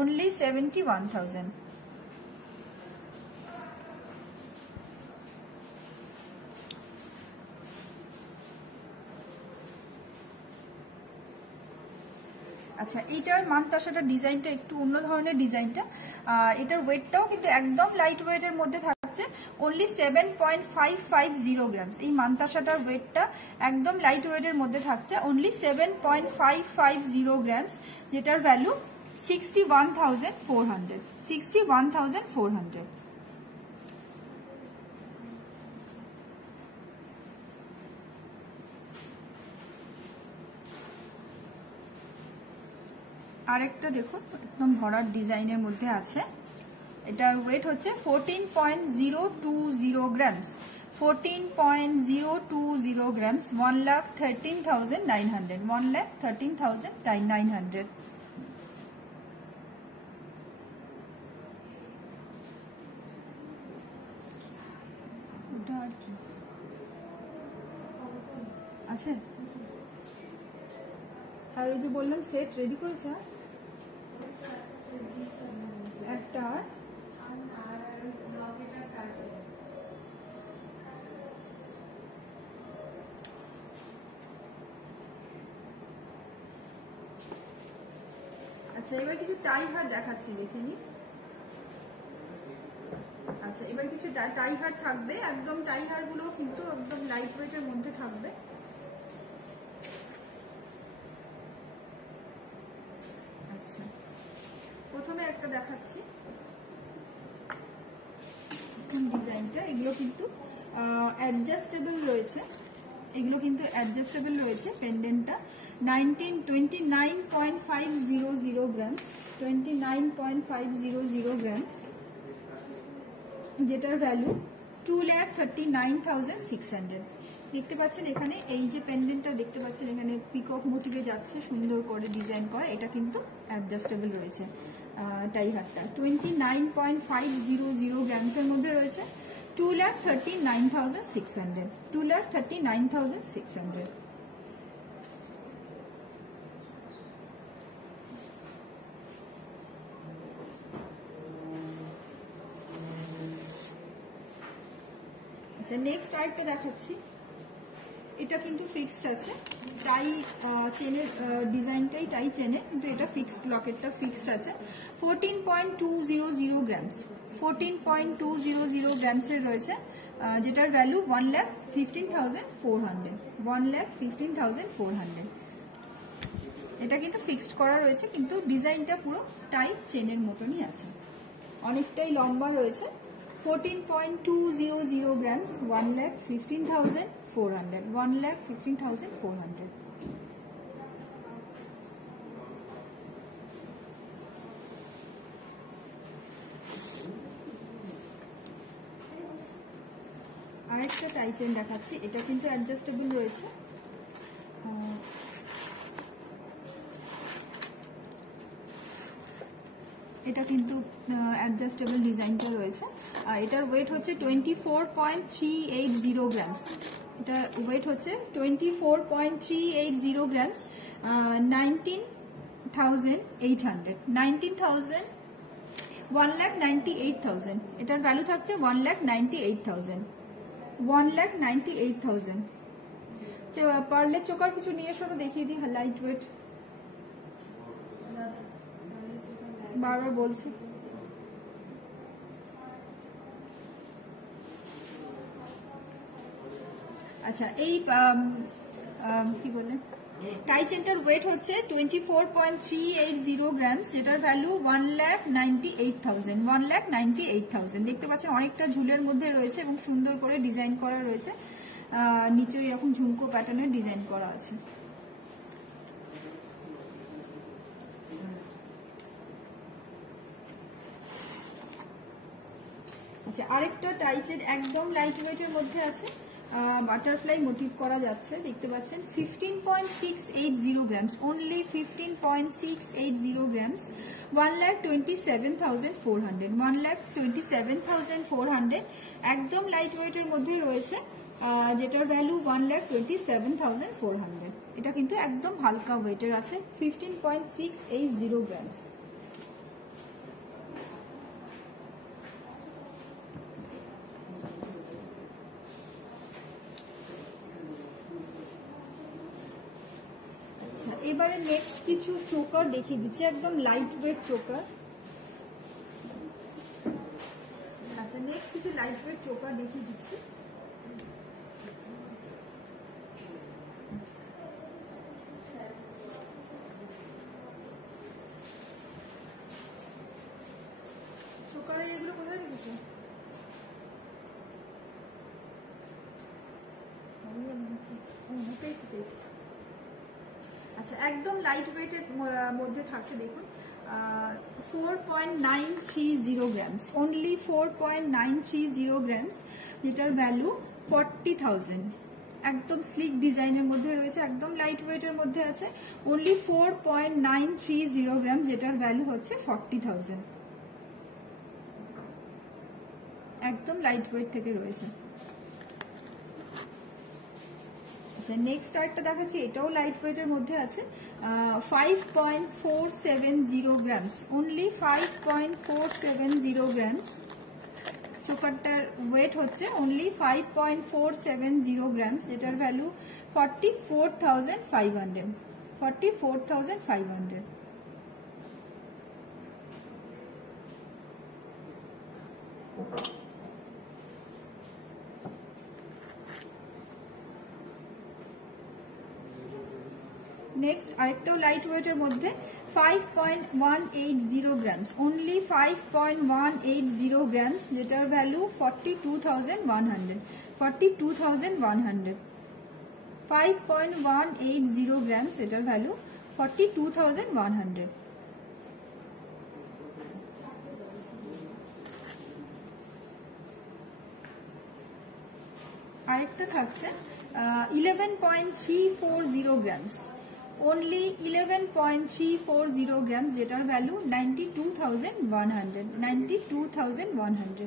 অনলি 71,000। আচ্ছা, এটার মানতাসাটার ডিজাইনটা একটু অন্য ধরনের ডিজাইনটা, আর এটার ওয়েটটাও কিন্তু একদম লাইট ওয়েটের মধ্যে থাকছে, অনলি 7.550 গ্রামস। এই মানতাসাটার ওয়েটটা একদম লাইট ওয়েটের মধ্যে থাকছে, অনলি 7.550 গ্রামস, যেটার ভ্যালু 61,400, 61,400। আরেকটা দেখুন একদম ভরাট ডিজাইনের মধ্যে আছে। এটার ওয়েট হচ্ছে 14.020 গ্রামস, 14.020 গ্রামস, 1,13,900, 1,13,900। ওটা আর কি আছে? আর ওই যে বললাম সেট রেডি করেছে একটা। আচ্ছা, এবার কিছু টাই হার দেখাচ্ছি, দেখে নি। আচ্ছা, এবার কিছু টাই হার থাকবে, একদম টাই হার গুলো কিন্তু একদম লাইট ওয়েটের মধ্যে থাকবে। আচ্ছা, প্রথমে একটা দেখাচ্ছি ডিজাইনটা। এগুলো কিন্তু অ্যাডজাস্টেবল রয়েছে, এগুলো কিন্তু অ্যাডজাস্টেবল রয়েছে। পেন্ডেন্টটা 29.500 গ্রামস, 29.500 গ্রামস, যেটার ভ্যালু 2,39,600, দেখতে পাচ্ছেন এখানে এই যে পেন্ডেন্টটা দেখতে পাচ্ছেন এখানে পিকক মোটিভে যাচ্ছে, সুন্দর করে ডিজাইন করা, এটা কিন্তু অ্যাডজাস্টেবল রয়েছে। টাই হারটা 29.500 গ্রামসের মধ্যে রয়েছে, 2,39,600, 2,39,600। আচ্ছা, নেক্সট আরেকটা দেখাচ্ছি, এটা কিন্তু ফিক্সড আছে, টাই চেনের ডিজাইনটাই টাই চেনে, কিন্তু এটা ফিক্সড, লকেটটা ফিক্সড আছে। 14.200 গ্রামস, 14.200 গ্রামসের রয়েছে, যেটার ভ্যালু 1,15,400, 1,15,400। এটা কিন্তু ফিক্সড করা রয়েছে, কিন্তু ডিজাইনটা পুরো টাই চেনের মতনই আছে, অনেকটাই লম্বা রয়েছে। 14.200 grams, 1,15,400, 1,15,400। আরেকটা টাই চেন দেখাচ্ছি, এটা কিন্তু অ্যাডজাস্টেবল রয়েছে। এটা কিন্তু অ্যাডজাস্টেবল ডিজাইনটা রয়েছে, আর এটার ওয়েট হচ্ছে 24.380 গ্রামস। এটা ওয়েট হচ্ছে 24.380 গ্রামস, 19,800, 19,000, 1,98,000। এটার ভ্যালু থাকছে 1,98,000, 1,98,000। পার্লের চোকার কিছু নিয়ে এসো তো দেখিয়ে দিই, লাইট ওয়েট, বারবার বলছি। আচ্ছা, এই কি বলে টাই চেনটার ওয়েট হচ্ছে 24.380 গ্রামস, যেটার ভ্যালু 1,98,000, 1,98,000। দেখতে পাচ্ছেন অনেকটা ঝুলের মধ্যে রয়েছে এবং সুন্দর করে ডিজাইন করা রয়েছে, নিচে এরকম ঝুমকো প্যাটার্নের ডিজাইন করা আছে। আচ্ছা, আরেকটা টাই চেন একদম লাইট ওয়েটের মধ্যে আছে, বাটারফ্লাই মোটিভ করা যাচ্ছে, দেখতে পাচ্ছেন 15.680 গ্রামস, অনলি 15.680 গ্রামস, 1,27,400, 1,27,400। একদম লাইট ওয়েটের মধ্যে রয়েছে, যেটার ভ্যালু 1,27,400। এটা কিন্তু একদম হালকা ওয়েটের আছে, 15.680 গ্রামস। এবারে নেক্সট কিছু চোকার দেখিয়ে দিচ্ছি, একদম লাইট ওয়েট চোকার। আচ্ছা, নেক্সট কিছু লাইট ওয়েট চোকার দেখিয়ে দিচ্ছি। চোকারের এগুলো কোথায় রেখেছো? পেয়েছি পেয়েছি। আচ্ছা, একদম লাইট ওয়েটের মধ্যে থাকছে, দেখুন 4.930 গ্রামস, অনলি 4.930 গ্রামস, যেটার ভ্যালু 40,000। একদম স্লিক ডিজাইনের মধ্যে রয়েছে, একদম লাইট ওয়েটের মধ্যে আছে, অনলি 4.930 গ্রাম, যেটার ভ্যালু হচ্ছে 40,000। একদম লাইট ওয়েট থেকে রয়েছে। আচ্ছা, নেক্সট আরেকটা দেখাচ্ছি, এটাও লাইট ওয়েটের মধ্যে আছে, 5.470 গ্রামস, অনলি 5.470 গ্রামস। চোকারটার ওয়েট হচ্ছে অনলি 5.470 গ্রামস, যেটার ভ্যালু 44,500, 44,500। নেক্সট আরেকটাও লাইট ওয়েটের মধ্যে 5.180 গ্রামস, অনলি 5.180 গ্রামস, যেটার ভ্যালু 42,100, 42,100। 5.180 গ্রামস, এটার ভ্যালু 42,100। আরেকটা থাকছে 11.340 grams, only 11.340 grams, যেটার ভ্যালু 92,100, 92,100।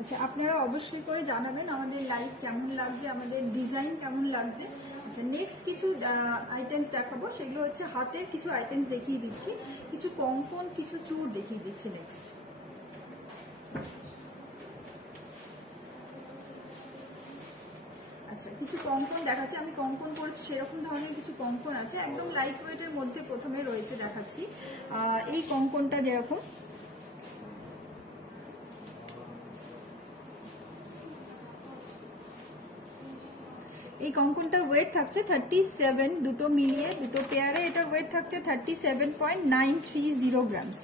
আচ্ছা, আপনারা অবশ্যই করে জানাবেন আমাদের লাইভ কেমন লাগছে, আমাদের ডিজাইন কেমন লাগছে। আচ্ছা, নেক্সট কিছু আইটেমস দেখাবো, সেগুলো হচ্ছে হাতের কিছু আইটেমস দেখিয়ে দিচ্ছি, কিছু কঙ্কন, কিছু চূড় দেখিয়ে দিচ্ছি নেক্সট। আচ্ছা, কিছু কঙ্কন দেখাচ্ছি, আমি কঙ্কন করেছি সেরকম ধরনের কিছু কঙ্কন আছে, একদম লাইট ওয়েটের মধ্যে প্রথমে রয়েছে দেখাচ্ছি। এই কঙ্কনটা যেরকম, এই কঙ্কনটার ওয়েট থাকছে 37, দুটো মিলিয়ে দুটো পেয়ারে এটার ওয়েট থাকছে 37.930 গ্রামস।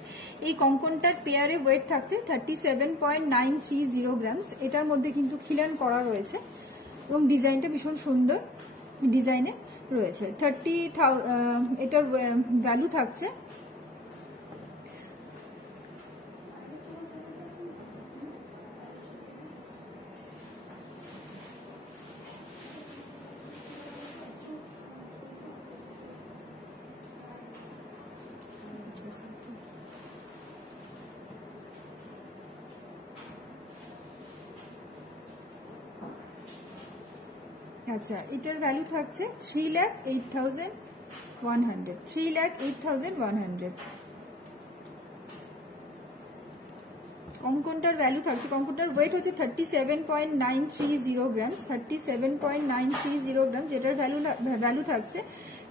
এই কঙ্কনটার পেয়ারে ওয়েট থাকছে 37.930 গ্রামস। এটার মধ্যে কিন্তু খিলান করা রয়েছে এবং ডিজাইনটা ভীষণ সুন্দর ডিজাইনে রয়েছে। এটার ভ্যালু থাকছে আচ্ছা, এটার ভ্যালু থাকছে 3,08,100, 3,08,100। কঙ্কনটার ভ্যালু থাকছে, কঙ্কনটার ওয়েট হচ্ছে 37.930 গ্রামস, 37.930 গ্রামস। যেটার ভ্যালু থাকছে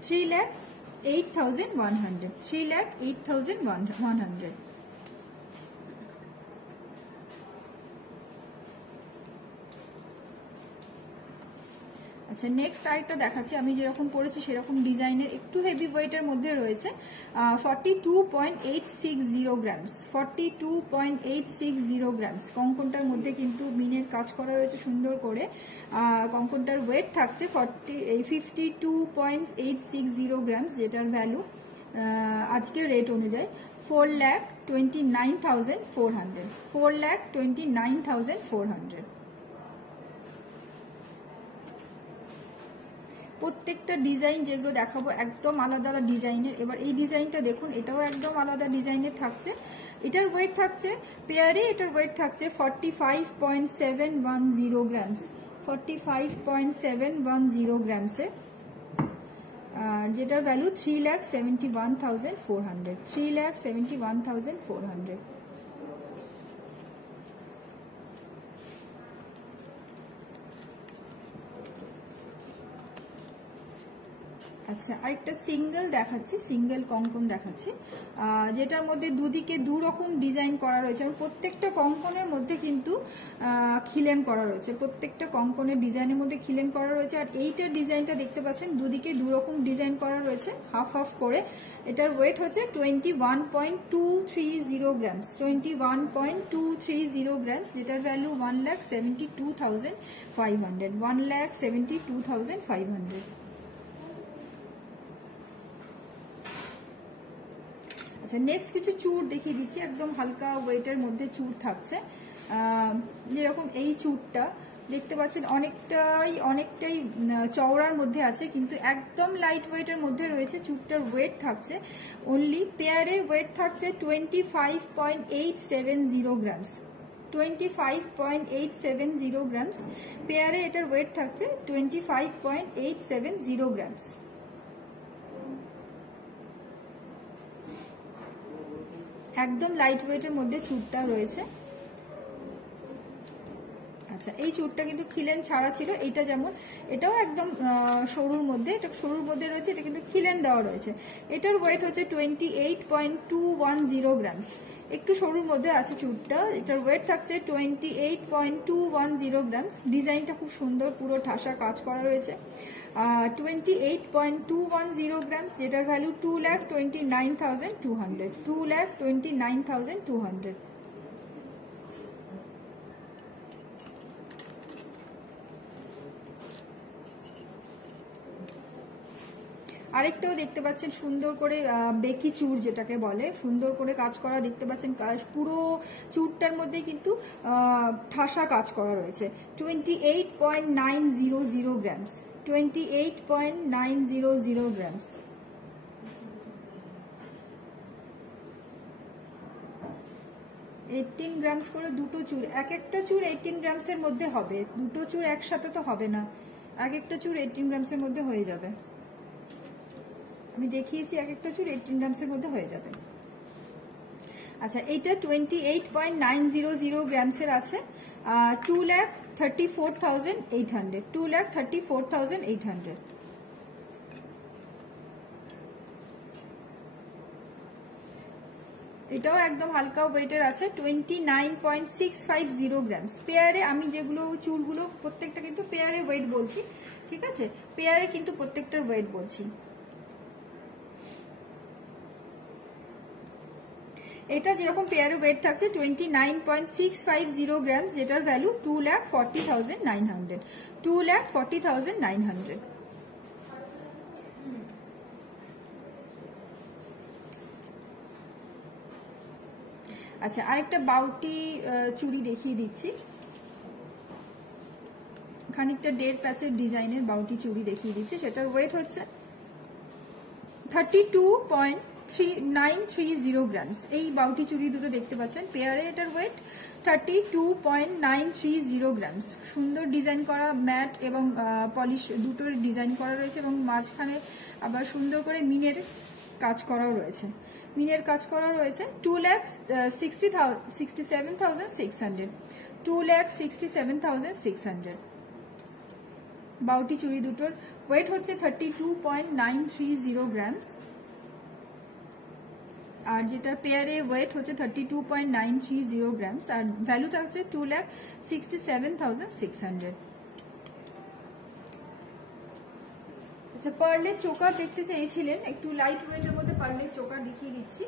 3,08,100, 3,08,100। আচ্ছা, নেক্সট আরেকটা দেখাচ্ছি, আমি যেরকম পরেছি সেরকম ডিজাইনের, একটু হেভি ওয়েটের মধ্যে রয়েছে। 42.860 গ্রামস, 42.860 গ্রামস। কঙ্কনটার মধ্যে কিন্তু মিনের কাজ করা রয়েছে সুন্দর করে। কঙ্কনটার ওয়েট থাকছে 52.860 গ্রামস, যেটার ভ্যালু আজকের রেট অনুযায়ী 4,29,400, 4,29,400। প্রত্যেকটা ডিজাইন যেগুলো দেখাবো একদম আলাদা আলাদা ডিজাইনের। এবার এই ডিজাইনটা দেখুন, এটাও একদম আলাদা ডিজাইনের থাকছে। এটার ওয়েট থাকছে পেয়ারে, এটার ওয়েট থাকছে 45.710 গ্রামস, 45.710 গ্রামসে, যেটার ভ্যালু 3,71,400, 3,71,400। আচ্ছা, আরেকটা সিঙ্গেল দেখাচ্ছি, সিঙ্গেল কঙ্কন দেখাচ্ছি, যেটার মধ্যে দুদিকে দু রকম ডিজাইন করা রয়েছে। আর প্রত্যেকটা কঙ্কনের মধ্যে কিন্তু খিলেন করা রয়েছে, প্রত্যেকটা কঙ্কনের ডিজাইনের মধ্যে খিলেন করা রয়েছে। আর এইটার ডিজাইনটা দেখতে পাচ্ছেন, দুদিকে দু রকম ডিজাইন করা রয়েছে হাফ হাফ করে। এটার ওয়েট হচ্ছে 21.230 গ্রামস, 21.230 গ্রামস, যেটার ভ্যালু 1,72,500, 1,72,500। আচ্ছা, নেক্সট কিছু চূড় দেখিয়ে দিচ্ছি, একদম হালকা ওয়েটের মধ্যে চূড় থাকছে। যেরকম এই চূড়টা দেখতে পাচ্ছেন অনেকটাই চওড়ার মধ্যে আছে, কিন্তু একদম লাইট ওয়েটের মধ্যে রয়েছে। চূড়টার ওয়েট থাকছে অনলি, পেয়ারের ওয়েট থাকছে 25.870 গ্রামস, 25.870 গ্রামস। পেয়ারে এটার ওয়েট থাকছে 25.870 গ্রামস। একদম লাইট ওয়েটের মধ্যে চূড়টা রয়েছে। আচ্ছা, এই চূড়টা কিন্তু খিলেন ছাড়া ছিল, এটা যেমন, এটাও একদম সরুর মধ্যে, এটা সরুর মধ্যে রয়েছে, এটা কিন্তু খিলেন দেওয়া রয়েছে। এটার ওয়েট হচ্ছে 28.210 গ্রামস, একটু সরুর মধ্যে আছে চূড়টা। এটার ওয়েট থাকছে 28.210 গ্রামস। ডিজাইনটা খুব সুন্দর, পুরো ঠাসা কাজ করা রয়েছে। 28.210 গ্রামস, যেটার ভ্যালু 2,29,200, 2,29,200। আরেকটাও দেখতে পাচ্ছেন সুন্দর করে বেকি চুর যেটাকে বলে, সুন্দর করে কাজ করা দেখতে পাচ্ছেন। পুরো চুরটার মধ্যে কিন্তু ঠাসা কাজ করা রয়েছে। 28.900 গ্রামস, 28.900 গ্রামস। এইটিন গ্রামস করে দুটো চুর, এক একটা চুর 18 গ্রামসের মধ্যে হবে, দুটো চুর একসাথে তো হবে না, এক একটা চুর 18 গ্রামসের মধ্যে হয়ে যাবে। আমি দেখিয়েছি এক একটা চুর 18 গ্রামসের মধ্যে হয়ে যাবে। আচ্ছা, এইটা 28.900 গ্রামসের আছে, 2,34,800, 2,34,800। এটাও একদম হালকা ওয়েটের আছে, 29.650 গ্রামস। পেয়ারে আমি যেগুলো চুলগুলো প্রত্যেকটা কিন্তু পেয়ারে ওয়েট বলছি, ঠিক আছে, পেয়ারে কিন্তু প্রত্যেকটার ওয়েট বলছি। এটা যেরকম পেয়ারে ওয়েট থাকছে 29.650 গ্রামস, যেটার ভ্যালু 2,40,900, 2,40,900। আচ্ছা, আরেকটা বাউটি চুড়ি দেখিয়ে দিচ্ছি, খানিকটা 1.5 প্যাচের ডিজাইনের বাউটি চুড়ি দেখিয়ে দিচ্ছি। সেটার ওয়েট হচ্ছে 32.930 গ্রামস। এই বাউটি চুড়ি দুটো দেখতে পাচ্ছেন পেয়ারে, এটার ওয়েট 32.930 গ্রামস। সুন্দর ডিজাইন করা ম্যাট এবং পলিশ দুটোর ডিজাইন করা রয়েছে, এবং মাঝখানে আবার সুন্দর করে মিনের কাজ করাও রয়েছে, মিনের কাজ করা রয়েছে। 2,67,600, 2,67,600। বাউটি চুড়ি দুটোর ওয়েট হচ্ছে 32.930 গ্রামস, আর যেটা পেয়ারে ওয়েট হচ্ছে 32.930 গ্রামস, আর ভ্যালু থাকছে 2,67,600। আচ্ছা, পার্লের চোকার দেখতে চাইছিলেন, একটু লাইট ওয়েটের মধ্যে পার্লের চোকার দেখিয়ে দিচ্ছি।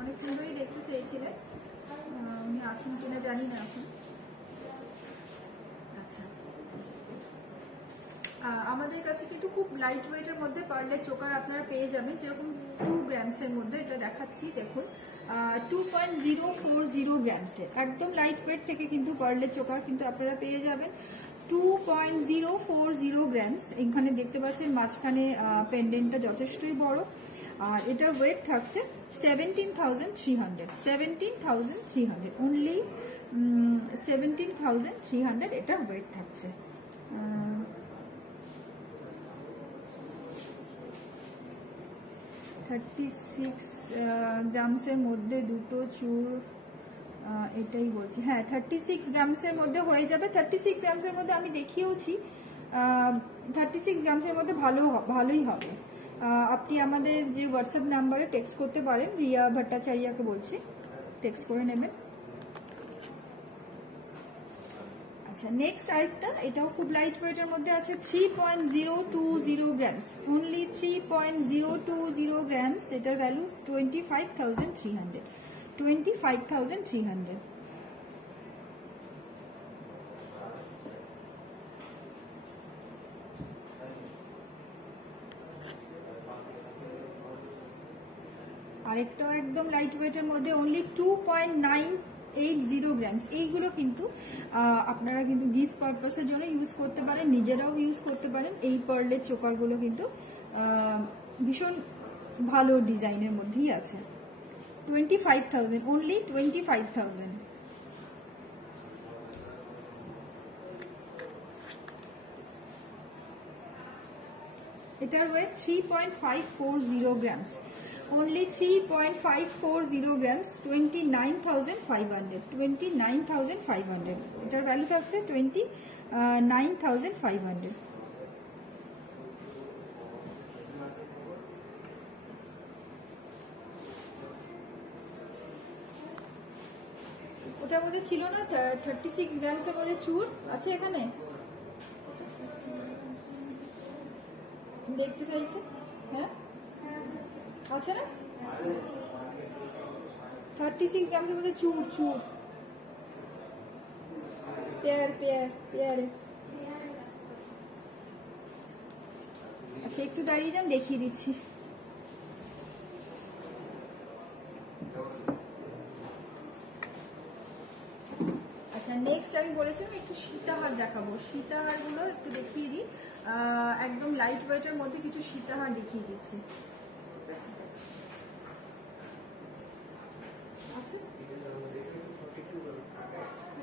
অনেক সুন্দরই দেখতে চেয়েছিলেন, উনি আছেন কিনা জানি না এখন। আচ্ছা, আমাদের কাছে কিন্তু খুব লাইট ওয়েটের মধ্যে পার্লের চোকার আপনারা পেয়ে যাবেন, যেরকম 2 গ্রামসের মধ্যে। এটা দেখাচ্ছি, দেখুন, 2.040 গ্রামসের একদম লাইট ওয়েট থেকে কিন্তু পার্লের চোকার কিন্তু আপনারা পেয়ে যাবেন 2.040 গ্রামস। এখানে দেখতে পাচ্ছেন মাঝখানে পেন্ডেন্টটা যথেষ্টই বড়, আর এটার ওয়েট থাকছে 17,300, 17,300, অনলি 17,300 এটার ওয়েট থাকছে। 36 গ্রামসের মধ্যে দুটো চুর, এটাই বলছি, হ্যাঁ 36 গ্রামসের মধ্যে হয়ে যাবে। 36 গ্রামসের মধ্যে আমি দেখিয়েওছি, 36 গ্রামসের মধ্যে ভালোই হবে। আপনি আমাদের যে হোয়াটসঅ্যাপ নাম্বারে টেক্সট করতে পারেন, রিয়া ভট্টাচার্যকে বলছি, টেক্সট করে নেবেন। আচ্ছা, নেক্সট আরেকটা, এটাও খুব লাইট ওয়েটের মধ্যে আছে, 3.020 গ্রামস, অনলি 3.020 গ্রামস। এটার ভ্যালু 25,300, 25,300। আরেকটাও একদম লাইট ওয়েটের মধ্যে, অনলি 2.980 গ্রামস। এইগুলো কিন্তু আপনারা কিন্তু গিফট পারপাসের জন্য ইউজ করতে পারেন, নিজেরাও ইউজ করতে পারেন। এই পার্লের চোকারগুলো কিন্তু ভীষণ ভালো ডিজাইনের মধ্যেই আছে। 25,000, অনলি 25,000। এটার ওয়েট 3.540 গ্রামস, only 3.540 grams, 29,500, 29,500। এটার ভ্যালু থাকছে 29,500। ওটার মধ্যে ছিল না 36 গ্রামসের মধ্যে চুর আছে, এখানে দেখতে চাইছে, হ্যাঁ আছে না 36 গ্রামসের মধ্যে চুর, চুর পেয়ারে। আচ্ছা একটু দাঁড়িয়ে যান, দেখিয়ে দিচ্ছি। আচ্ছা নেক্সট আমি বলেছিলাম একটু সীতাহার দেখাবো, সীতাহারগুলো একটু দেখিয়ে দিই। একদম লাইট ওয়েটের মধ্যে কিছু সীতাহার দেখিয়ে দিচ্ছি, ঠিক আছে? আচ্ছা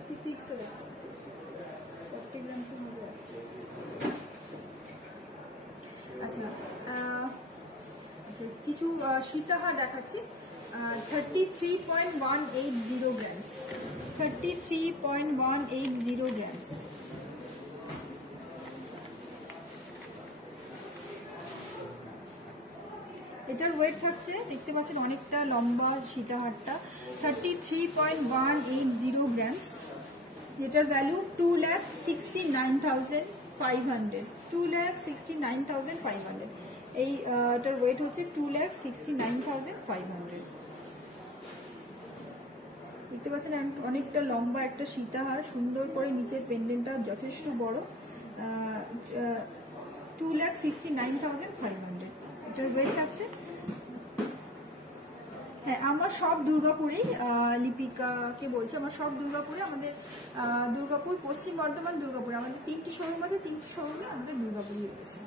36 40 গ্রামসের মধ্যে। আচ্ছা আচ্ছা কিছু সীতাহার দেখাচ্ছি। 33.180 গ্রামস, 33.180 গ্রামস। এটার ওয়েট থাকছে, দেখতে পাচ্ছেন অনেকটা লম্বা সীতাহারটা, 33.180 গ্রামস। এটার ভ্যালু 2,69,500, 2,69,500। এটার ওয়েট হচ্ছে 2,69,500। দেখতে পাচ্ছেন অনেকটা লম্বা একটা সীতাহার, সুন্দর করে নিচের পেন্ডেন্টটা যথেষ্ট বড়, 2,69,500 এটার ওয়েট থাকছে। হ্যাঁ আমার সব দুর্গাপুরেই, লিপিকাকে বলছি, আমার সব দুর্গাপুরে, আমাদের দুর্গাপুর, পশ্চিম বর্ধমান, দুর্গাপুর, আমাদের 3টি শোরুম আছে, 3টি শোরুমে আমাদের দুর্গাপুরই রয়েছে।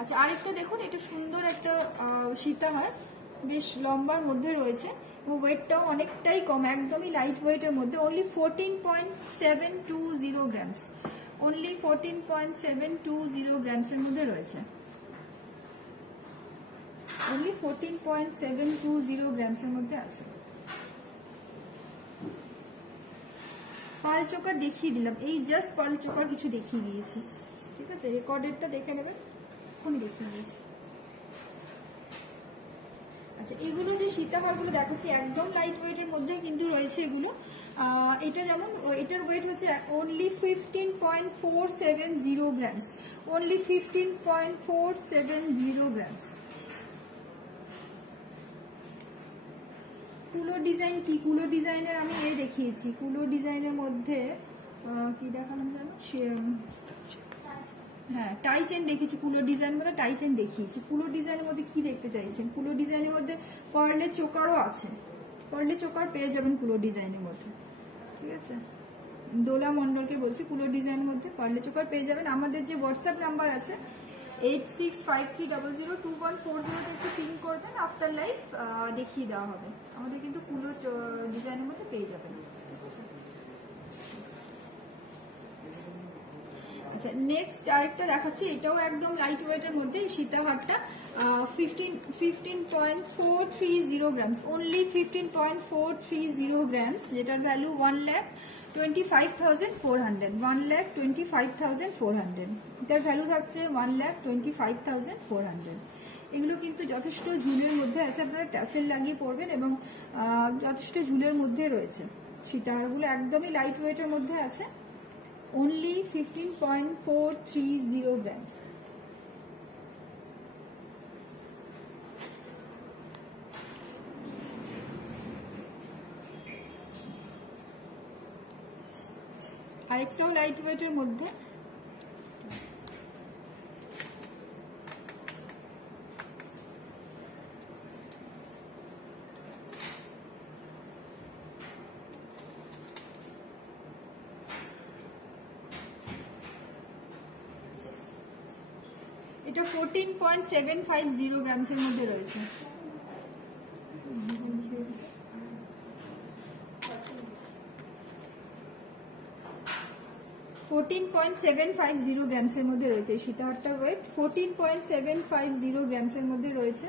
আচ্ছা আরেকটা দেখুন, এটা সুন্দর একটা সীতাহার, বেশ লম্বার মধ্যে রয়েছে এবং ওয়েটটাও অনেকটাই কম, একদমই লাইট ওয়েটের মধ্যে, অনলি 14.720 গ্রামস, অনলি 14.720 গ্রামসের মধ্যে রয়েছে, অনলি 14.720 গ্রামসের মধ্যে আছে। পাল চোকার দেখিয়ে দিলাম, এই জাস্ট পাল চোকার কিছু দেখিয়ে দিয়েছি, ঠিক আছে? রেকর্ডেডটা দেখে নেবেন, এখনই দেখিয়ে দিয়েছি। আচ্ছা এগুলো যে সীতাহারগুলো দেখাচ্ছি একদম লাইট ওয়েটের মধ্যে কিন্তু রয়েছে এগুলো। এটা যেমন এটার ওয়েট হচ্ছে অনলি 15.470 গ্রামস, অনলি 15.470 গ্রামস। কুলো ডিজাইন কি, কুলো ডিজাইনের আমি দেখিয়েছি, কুলো ডিজাইনের মধ্যে কি দেখালাম জানো, হ্যাঁ টাই চেন দেখিয়েছি, কুলো ডিজাইনের মধ্যে টাই চেন দেখিয়েছি। কুলো ডিজাইনের মধ্যে কি দেখতে চাইছেন? কুলো ডিজাইনের মধ্যে পার্লের চোকারও আছে, পার্লের চোকার পেয়ে যাবেন কুলো ডিজাইনের মধ্যে, ঠিক আছে? দোলা মন্ডলকে বলছি, কুলো ডিজাইনের মধ্যে পার্লের চোকার পেয়ে যাবেন। আমাদের যে হোয়াটসঅ্যাপ নাম্বার আছে 8653002140 একটু পিন করবেন, আফটার লাইভ দেখিয়ে দেওয়া হবে। আমাদের কিন্তু কুলো ডিজাইনের মধ্যে পেয়ে যাবেন, ঠিক আছে? আচ্ছা নেক্সট আরেকটা দেখাচ্ছি, এটাও একদম লাইট ওয়েটের মধ্যে, সীতাহারটা 15.430 গ্রামস, অনলি 15.430 গ্রামস, যেটার ভ্যালু 1,25,400, 1,25,400, এটার ভ্যালু থাকছে 1,25,400। এগুলো কিন্তু যথেষ্ট ঝুলের মধ্যে আছে, আপনারা ট্যাসেল লাগিয়ে পরবেন এবং যথেষ্ট ঝুলের মধ্যে রয়েছে। সীতাহারগুলো একদমই লাইট ওয়েটের মধ্যে আছে, only 15.430 grams. আরেকটাও লাইট ওয়েটের মধ্যে, এটা 14.750 গ্রামসের মধ্যে রয়েছে। $14.750 গ্রামসের মধ্যে রয়েছে এই সীতাহারটার ওয়েট, 14.750 গ্রামসের মধ্যে রয়েছে।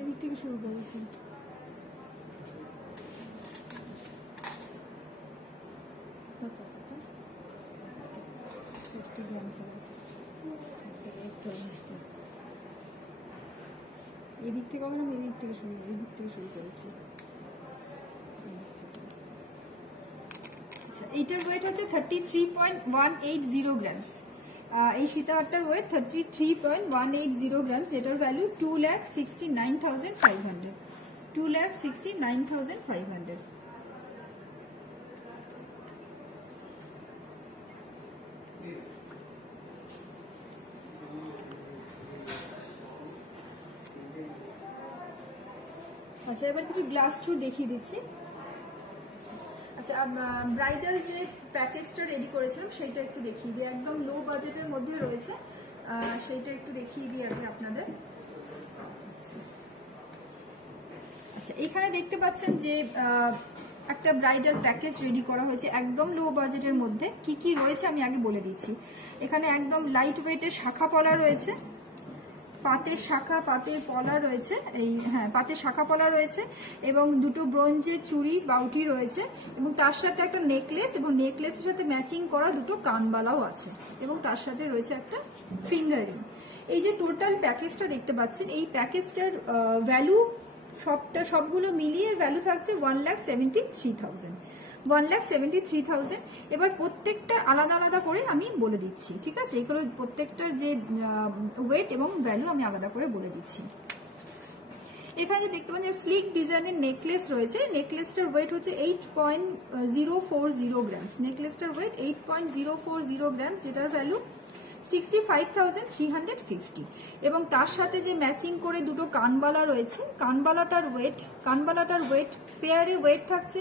এদিক থেকে শুরু করেছি। এদিক থেকে হবে না, আমি এদিক থেকে শুরু করেছি। আচ্ছা, এইটার ওয়েট হচ্ছে 33.180 গ্রামস। এই সীতাহারটার ওয়েট 33.180 গ্রামস, এটার ভ্যালু 2,69,500, 2,69,500। আচ্ছা, এবার কিছু গ্লাস চুর দেখিয়ে দিচ্ছি। আচ্ছা, ব্রাইডাল যে প্যাকেজটা রেডি করেছিলাম সেইটা একটু দেখিয়ে দিই, একদম লো বাজেটের মধ্যে রয়েছে, সেইটা একটু দেখিয়ে দিই আমি আপনাদের। আচ্ছা, এখানে দেখতে পাচ্ছেন যে একটা ব্রাইডাল প্যাকেজ রেডি করা হয়েছে একদম লো বাজেটের মধ্যে। কি কি রয়েছে আমি আগে বলে দিচ্ছি। এখানে একদম লাইট ওয়েটের শাখা পলা রয়েছে, পাতের শাখা পাতের পলা রয়েছে, পাতের শাখা পলা রয়েছে, এবং দুটো ব্রোঞ্জের চুড়ি বাউটি রয়েছে, এবং তার সাথে একটা নেকলেস, এবং নেকলেসের সাথে ম্যাচিং করা দুটো কানবালাও আছে, এবং তার সাথে রয়েছে একটা ফিঙ্গারিং। এই যে টোটাল প্যাকেজটা দেখতে পাচ্ছেন, এই প্যাকেজটার ভ্যালু সবগুলো মিলিয়ে ভ্যালু থাকছে 1,73,000, 1,73,000। এবার প্রত্যেকটা আলাদা আলাদা করে আমি বলে দিচ্ছি, ঠিক আছে? এগুলো প্রত্যেকটার যে ওয়েট এবং ভ্যালু আমি আলাদা করে বলে দিচ্ছি। এখানে যে দেখতে পাচ্ছেন স্লিক ডিজাইনের নেকলেস রয়েছে, নেকলেসটার ওয়েট হচ্ছে 8.040 গ্রামস, নেকলেসটার ওয়েট 8.040 গ্রামস, যেটার ভ্যালু 65,350। এবং তার সাথে যে ম্যাচিং করে দুটো কানবালা রয়েছে, কানবালাটার ওয়েট পেয়ারে ওয়েট থাকছে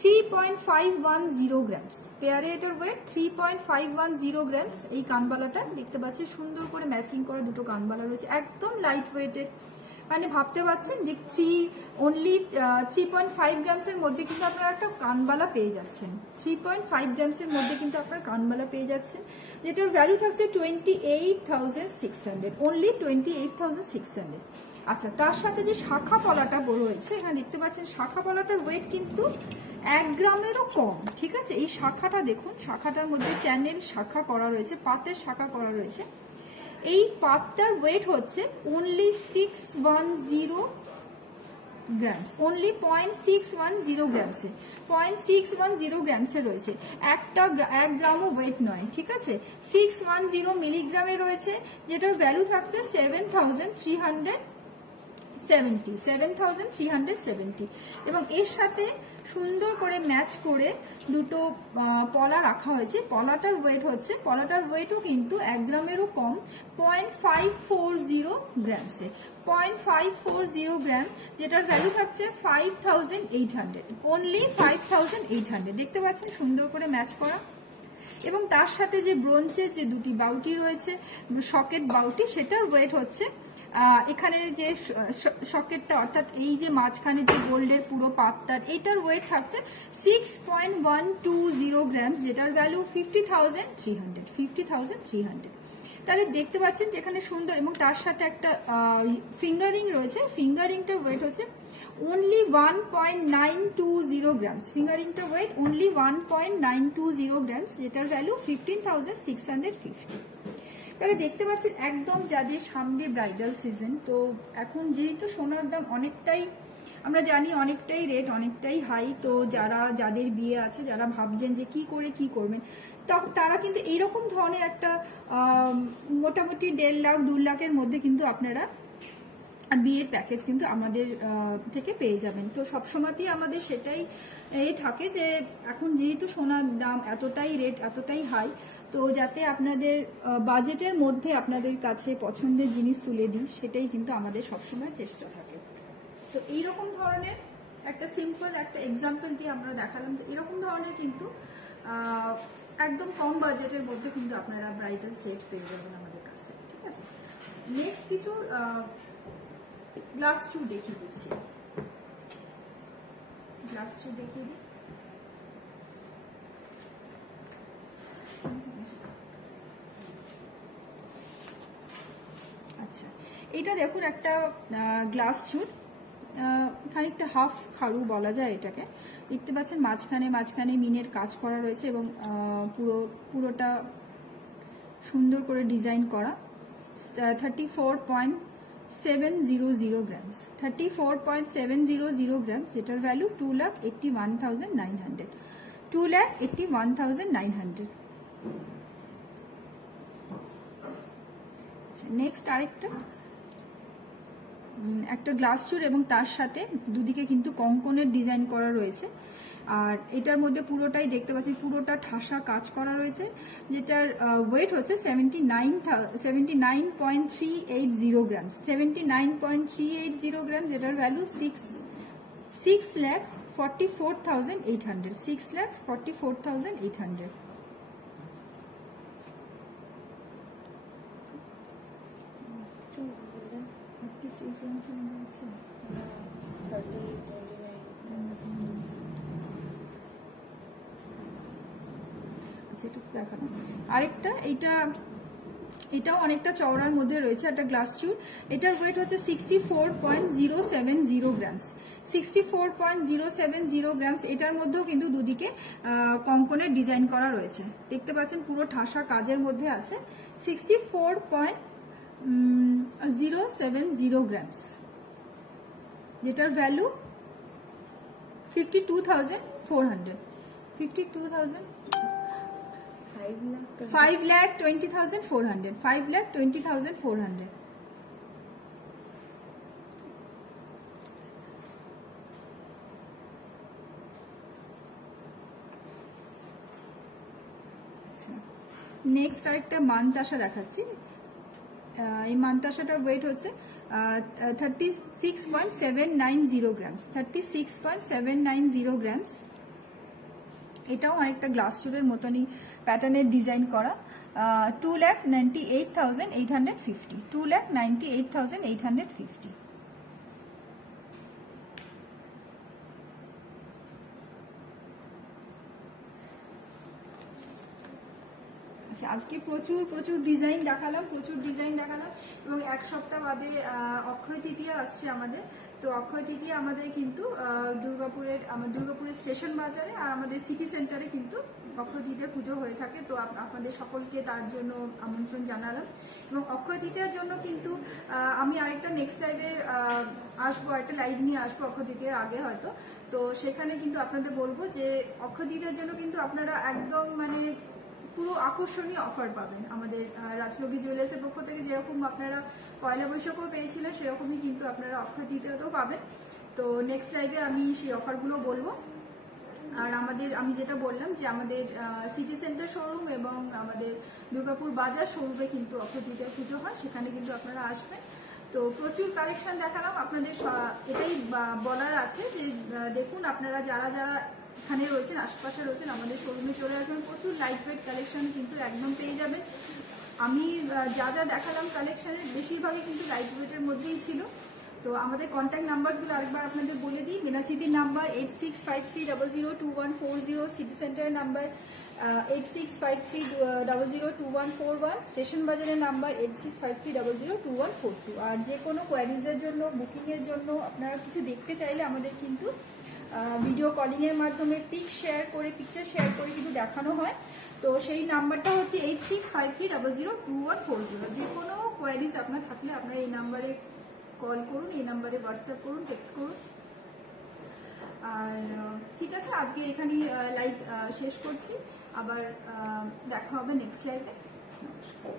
3.510 গ্রামস, পেয়ারে এটার ওয়েট 3.510 গ্রামস। এই কানবালাটা দেখতে পাচ্ছেন সুন্দর করে ম্যাচিং করে দুটো কানবালা রয়েছে, একদম লাইট ওয়েটেড, মানে ভাবতে পারছেন যে 3.5 গ্রামসের মধ্যে কিন্তু আপনারা একটা কানবালা পেয়ে যাচ্ছেন, 3.5 গ্রামসের মধ্যে কিন্তু আপনারা কানবালা পেয়ে যাচ্ছেন, যেটার ভ্যালু থাকছে 28,600, অনলি 28,600। আচ্ছা, তার সাথে যে শাখা পলাটা রয়েছে, এখানে দেখতে পাচ্ছেন শাখা পলাটার ওয়েট কিন্তু 1 গ্রামেরও কম, ঠিক আছে? এই শাখাটা দেখুন, শাখাটার মধ্যে চ্যানেল শাখা করা রয়েছে, পাতের শাখা করা রয়েছে। এই পাতটার ওয়েট হচ্ছে অনলি 610 গ্রামস, অনলি 0.610 গ্রামসে, 0.610 গ্রামসে রয়েছে, 1 গ্রামও ওয়েট নয়, ঠিক আছে? 610 মিলিগ্রামে রয়েছে, যেটার ভ্যালু থাকছে 7,370, এবং এর সাথে সুন্দর করে ম্যাচ করে দুটো পলা রাখা হয়েছে। পলাটার ওয়েটও কিন্তু 1 গ্রামেরও কম, 0.540 গ্রামসে, 0.540 গ্রাম, যেটার ভ্যালু থাকছে 5,800, অনলি 5,800। দেখতে পাচ্ছেন সুন্দর করে ম্যাচ করা। এবং তার সাথে যে ব্রোঞ্জের যে দুটি বাউটি রয়েছে, সকেট বাউটি, সেটার ওয়েট হচ্ছে এখানে যে সকেটটা, অর্থাৎ এই যে মাঝখানে যে গোল্ডের পুরো পাতটার, এটার ওয়েট থাকছে 6.120 গ্রামস, যেটার ভ্যালু 50,300। তাহলে দেখতে পাচ্ছেন যে এখানে সুন্দর, এবং তার সাথে একটা ফিঙ্গারিং রয়েছে, ফিঙ্গারিংটার ওয়েট হচ্ছে অনলি 1.920 গ্রামস, ফিঙ্গারিংটার ওয়েট অনলি 1.920 গ্রামস, যেটার ভ্যালু 15,650। তাহলে দেখতে পাচ্ছেন একদম যাদের সামনে ব্রাইডাল সিজন, তো এখন যেহেতু সোনার দাম অনেকটাই, আমরা জানি অনেকটাই রেট, অনেকটাই হাই, তো যাদের বিয়ে আছে, যারা ভাবছেন যে কি করবেন, তখন তারা কিন্তু এইরকম ধরনের একটা মোটামুটি 1.5 লাখ 2 লাখের মধ্যে কিন্তু আপনারা বিয়ের প্যাকেজ কিন্তু আমাদের থেকে পেয়ে যাবেন। তো সবসময়তেই আমাদের সেটাই থাকে যে এখন যেহেতু সোনার দাম এতটাই রেট, এতটাই হাই, তো যাতে আপনাদের বাজেটের মধ্যে আপনাদের কাছে পছন্দের জিনিস তুলে দিই, সেটাই কিন্তু আমাদের সবসময় চেষ্টা থাকে। তো এইরকম ধরনের একটা সিম্পল একটা এক্সাম্পল দিয়ে আমরা দেখালাম, তো এরকম ধরনের কিন্তু একদম কম বাজেটের মধ্যে কিন্তু আপনারা ব্রাইডাল সেট পেয়ে যাবেন আমাদের কাছ থেকে, ঠিক আছে? নেক্সট কিছু গ্লাস চুর দেখিয়ে দিচ্ছি, গ্লাস চুর দেখিয়ে দিই। আচ্ছা, এটা দেখুন একটা গ্লাস চুর, খানিকটা হাফ খাড়ু বলা যায় এটাকে। দেখতে পাচ্ছেন মাঝখানে মিনের কাজ করা রয়েছে, এবং পুরোটা সুন্দর করে ডিজাইন করা। 34.6 34.700 গ্রামস, 34.700 গ্রামস, যেটার ভ্যালু 2,81,900, 2,81,900। আচ্ছা, নেক্সট আরেকটা, একটা গ্লাস চুর এবং তার সাথে দুদিকে কিন্তু কঙ্কনের ডিজাইন করা রয়েছে। আর এটার মধ্যে পুরোটাই দেখতে পাচ্ছি পুরোটা ঠাসা কাজ করা রয়েছে, যেটার ওয়েট হচ্ছে 79.380 গ্রামস, 79.380 গ্রাম, যেটার ভ্যালু 6,44,800, 6,44,800। আরেকটা, এটাও অনেকটা চওড়ার মধ্যে রয়েছে, একটা গ্লাস চুর। এটার ওয়েট হচ্ছে 64.070 গ্রামস, 64.070 গ্রামস। এটার মধ্যেও কিন্তু দুদিকে কঙ্কনের ডিজাইন করা রয়েছে, দেখতে পাচ্ছেন পুরো ঠাসা কাজের মধ্যে আছে। 64.070 গ্রামস, যেটার ভ্যালু 52,400, 5,20,400, 5,20,400। আচ্ছা, নেক্সট আরেকটা মানতাসা দেখাচ্ছি। এই মানতাসাটার ওয়েট হচ্ছে 36.790 গ্রামস, 36.790 গ্রামস। এটাও অনেকটা গ্লাস চুরের মতনই প্যাটার্নের ডিজাইন করা। 2,98,850, 2,98,850। আচ্ছা, আজকে প্রচুর ডিজাইন দেখালাম, এবং এক সপ্তাহ বাদে অক্ষয় তৃতীয়া আসছে আমাদের। তো অক্ষয় তৃতীয়া আমাদের কিন্তু দুর্গাপুরের স্টেশন বাজারে আর আমাদের সিটি সেন্টারে কিন্তু অক্ষয় তৃতীয়া পুজো হয়ে থাকে। তো আপনাদের সকলকে তার জন্য আমন্ত্রণ জানালাম। এবং অক্ষয় তৃতীয়ার জন্য কিন্তু আমি আরেকটা নেক্সট লাইভে আসবো, একটা লাইভ নিয়ে আসবো অক্ষয় তৃতীয়ার আগে হয়তো। তো সেখানে কিন্তু আপনাদের বলবো যে অক্ষয় তৃতীয়ার জন্য কিন্তু আপনারা একদম মানে পুরো আকর্ষণীয় অফার পাবেন আমাদের রাজলক্ষ্মী জুয়েলার্সের পক্ষ থেকে। যেরকম আপনারা পয়লা বৈশাখও পেয়েছিলেন, সেরকমই কিন্তু আপনারা অক্ষয় তৃতীয়াতেও পাবেন। তো নেক্সট লাইভে আমি সেই অফারগুলো বলবো। আর আমি যেটা বললাম যে আমাদের সিটি সেন্টার শোরুম এবং আমাদের দুর্গাপুর বাজার শোরুমে কিন্তু অক্ষয় তৃতীয়া পুজো হয়, সেখানে কিন্তু আপনারা আসবেন। তো প্রচুর কালেকশন দেখালাম, আপনাদের এটাই বলার আছে যে দেখুন আপনারা যারা এখানে রয়েছেন, আশেপাশে রয়েছেন, আমাদের শোরুমে চলে আসবেন। প্রচুর লাইট ওয়েট কালেকশন কিন্তু একদম পেয়ে যাবেন। আমি যা দেখালাম কালেকশনের বেশিরভাগই কিন্তু লাইট ওয়েটের মধ্যেই ছিল। তো আমাদের কন্ট্যাক্ট নাম্বারগুলো আরেকবার আপনাদের বলে দিই। মীনাচিদির নাম্বার 8653002140, সিটি সেন্টারের নাম্বার 8653002141, স্টেশন বাজারের নাম্বার 8653002142। আর যে কোনো কোয়ারিজের জন্য, বুকিংয়ের জন্য, আপনারা কিছু দেখতে চাইলে আমাদের কিন্তু ভিডিও কলিংয়ের মাধ্যমে পিকচার শেয়ার করে কিন্তু দেখানো হয়। তো সেই নাম্বারটা হচ্ছে 8653002140। যে কোনো কোয়ারিজ আপনার থাকলে আপনারা এই নাম্বারে কল করুন, এই নাম্বারে হোয়াটসঅ্যাপ করুন, টেক্সট করুন। আর ঠিক আছে, আজকে এখানেই লাইভ শেষ করছি। আবার দেখা হবে নেক্সট লাইভে। নমস্কার।